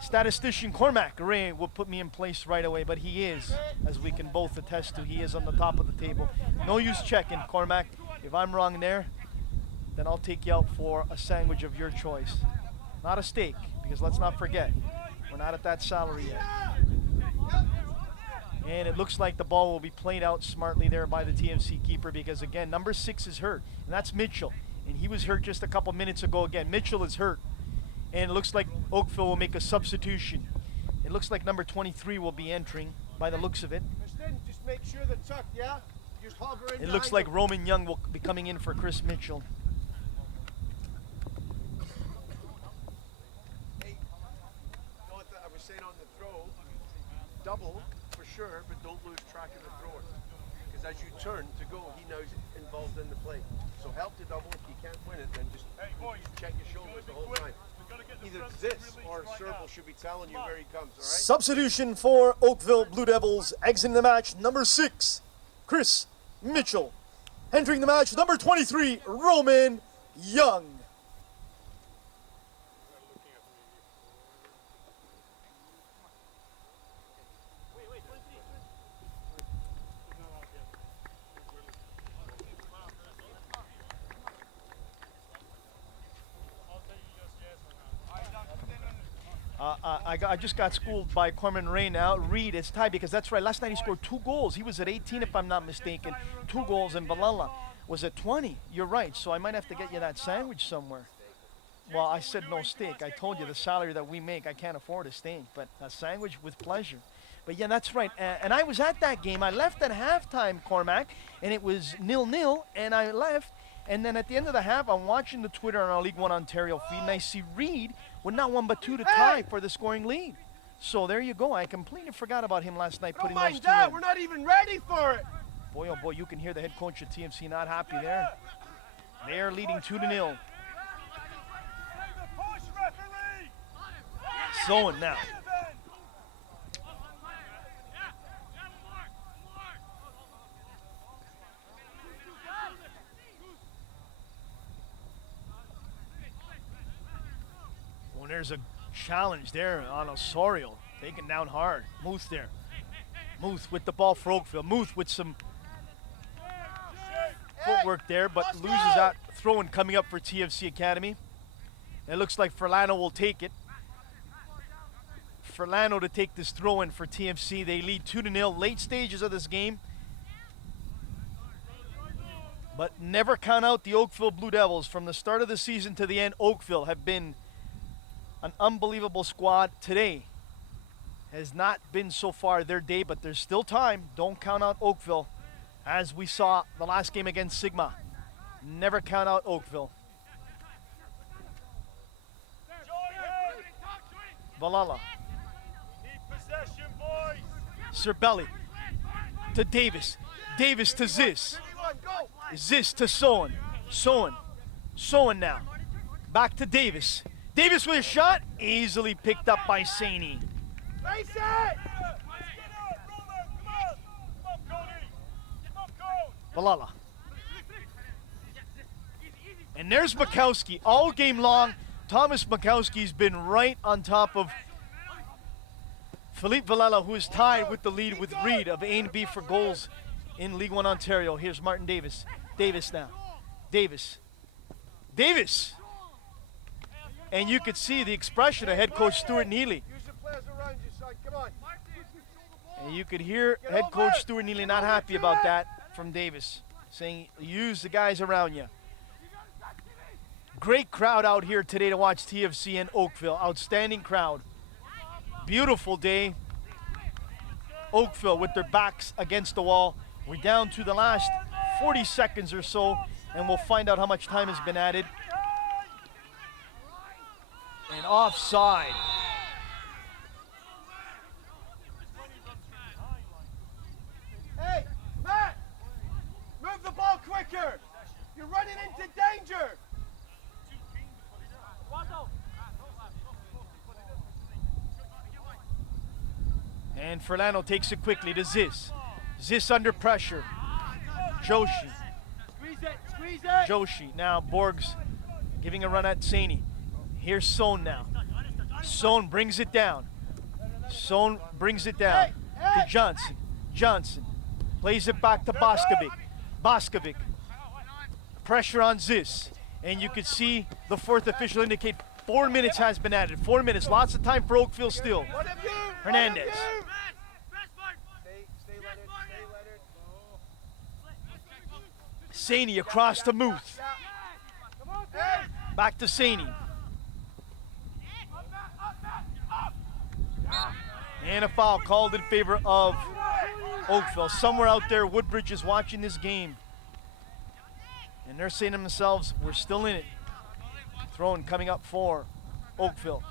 statistician Cormac Ray will put me in place right away, but he is, as we can both attest to, he is on the top of the table. No use checking, Cormac. If I'm wrong there, then I'll take you out for a sandwich of your choice. Not a steak, because let's not forget, we're not at that salary yet. And it looks like the ball will be played out smartly there by the TFC keeper, because again, number 6 is hurt, and that's Mitchell. And he was hurt just a couple minutes ago again. Mitchell is hurt. And it looks like Oakville will make a substitution. It looks like number 23 will be entering by the looks of it. Just make sure they're tucked, yeah? Just hover in It looks like Roman Young will be coming in for Chris Mitchell. Hey, I was saying on the throw, double for sure, but don't lose track of the thrower. Because as you turn to go, he knows involved in the play. So help to double. If you can't win it, then just check your shoulders the whole time. Either this or Serval should be telling you where he comes, all right? Substitution for Oakville Blue Devils. Exiting the match, number 6, Chris Mitchell. Entering the match, number 23, Roman Young. I just got schooled by Corman Ray now. Reed, it's tied because that's right. Last night he scored 2 goals. He was at 18, if I'm not mistaken. 2 goals, and Valala was at 20. You're right. So I might have to get you that sandwich somewhere. Well, I said no steak. I told you the salary that we make, I can't afford a steak, but a sandwich with pleasure. But yeah, that's right. And I was at that game. I left at halftime, Cormac, and it was 0-0, and I left. And then at the end of the half, I'm watching the Twitter on our League One Ontario feed, and I see Reed with not 1 but 2 to tie for the scoring lead. So there you go. I completely forgot about him last night putting those 2 in. We're not even ready for it. Boy, oh boy, you can hear the head coach at TFC not happy there. They are leading 2-0. Soen now. Well, there's a challenge there on Osorio. Taken down hard. Muth there. Muth with the ball for Oakville. Muth with some footwork there, but loses that throw-in coming up for TFC Academy. It looks like Furlano will take it. Furlano to take this throw-in for TFC. They lead 2-0 late stages of this game. But never count out the Oakville Blue Devils. From the start of the season to the end, Oakville have been an unbelievable squad. Today has not been so far their day, but there's still time. Don't count out Oakville, as we saw the last game against Sigma. Never count out Oakville. Valala. Serbelli to Davis. Davis to Ziz. Ziz to Soen. Soen now. Back to Davis. Davis with a shot. Easily picked up by Saini. Valala. And there's Makowski all game long. Thomas Makowski's been right on top of Philippe Valala, who is tied with the lead with Reed of A and B for goals in League One Ontario. Here's Martin Davis. Davis now. Davis. And you could see the expression of head coach Stuart Neely. And you could hear head coach Stuart Neely not happy about that from Davis, saying use the guys around you. Great crowd out here today to watch TFC in Oakville. Outstanding crowd. Beautiful day. Oakville with their backs against the wall. We're down to the last 40 seconds or so, and we'll find out how much time has been added. And offside. Hey, Matt! Move the ball quicker! You're running into danger! And Furlano takes it quickly to Ziz. Ziz under pressure. Joshi. Squeeze it! Squeeze it! Joshi. Now Borgs giving a run at Saini. Here's Son now. Son brings it down. Son brings it down to Johnson. Johnson plays it back to Boskovic. Boskovic. Pressure on Ziz. And you can see the fourth official indicate 4 minutes has been added. 4 minutes. Lots of time for Oakville still. Hernandez. Saini across to Muth. Back to Saini. And a foul called in favor of Oakville. Somewhere out there, Woodbridge is watching this game. And they're saying to themselves, we're still in it. Thrown coming up for Oakville.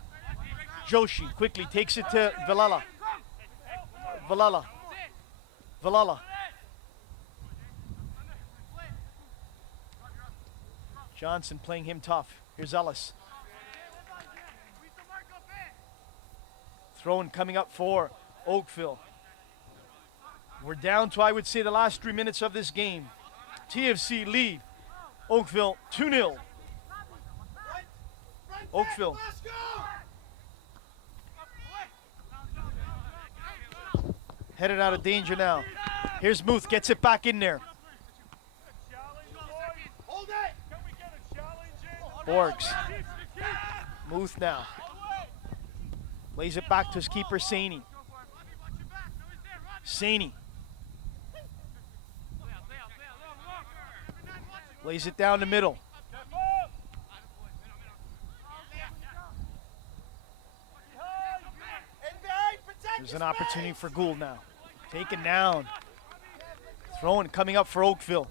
Joshi quickly takes it to Villela. Villela. Villela. Johnson playing him tough. Here's Ellis. Throwing coming up for Oakville. We're down to, I would say, the last 3 minutes of this game. TFC lead Oakville 2-0. Oakville. Headed out of danger now. Here's Muth, gets it back in there. Borgs. Muth now. Lays it back to his keeper, Saini. Saini. Lays it down the middle. There's an opportunity for Gould now. Taken down. Throwing coming up for Oakville.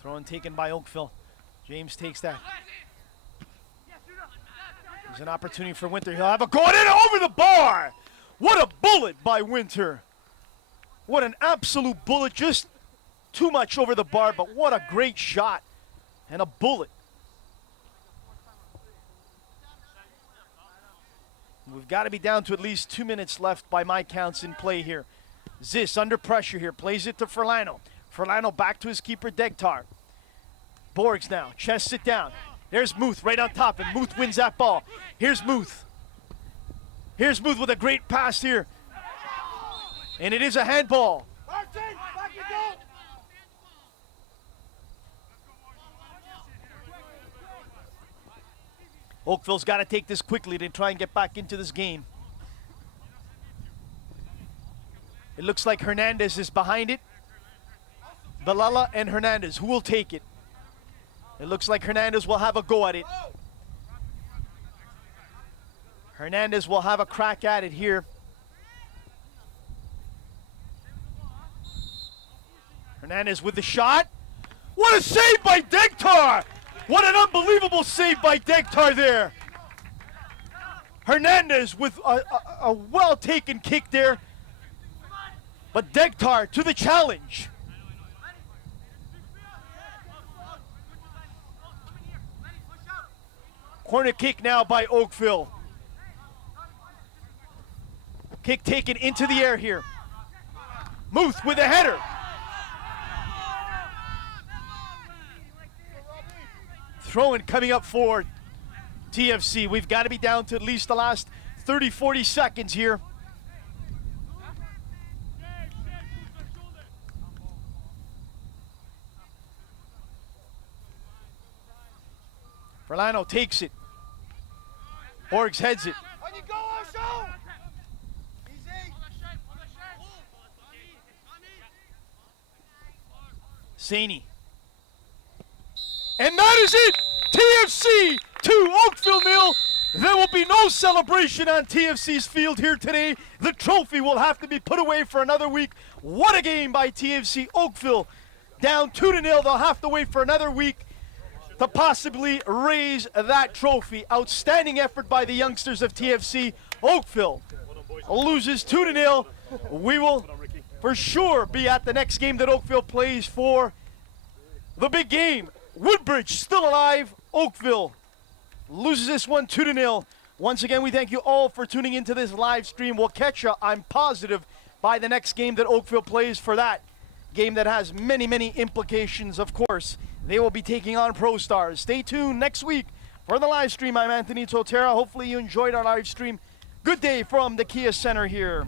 Throwing taken by Oakville. James takes that. There's an opportunity for Winter. He'll have a going in over the bar. What a bullet by Winter. What an absolute bullet. Just too much over the bar, but what a great shot. And a bullet. We've got to be down to at least 2 minutes left by my counts in play here. Ziz under pressure here. Plays it to Furlano. Furlano back to his keeper, Degtar. Borgs now. Chests it down. There's Muth right on top, and Muth wins that ball. Here's Muth. Here's Muth with a great pass here. And it is a handball. Oakville's got to take this quickly to try and get back into this game. It looks like Hernandez is behind it. Villela and Hernandez. Who will take it? It looks like Hernandez will have a go at it. Hernandez will have a crack at it here. Hernandez with the shot. What a save by Degtar! What an unbelievable save by Degtar there. Hernandez with a well-taken kick there. But Degtar to the challenge. Corner kick now by Oakville. Kick taken into the air here. Muth with a header. Throwing coming up for TFC. We've got to be down to at least the last 30, 40 seconds here. Furlano takes it. Borgs heads it. On you go, Osho! Saini. And that is it! TFC 2, Oakville 0. There will be no celebration on TFC's field here today. The trophy will have to be put away for another week. What a game by TFC. Oakville down 2-0. They'll have to wait for another week to possibly raise that trophy. Outstanding effort by the youngsters of TFC. Oakville loses 2-0. We will for sure be at the next game that Oakville plays for the big game. Woodbridge still alive. Oakville loses this one 2-0. Once again, we thank you all for tuning into this live stream. We'll catch you, I'm positive, by the next game that Oakville plays for that game that has many, many implications, of course. They will be taking on Pro Stars. Stay tuned next week for the live stream. I'm Anthony Totera. Hopefully you enjoyed our live stream. Good day from the Kia Center here.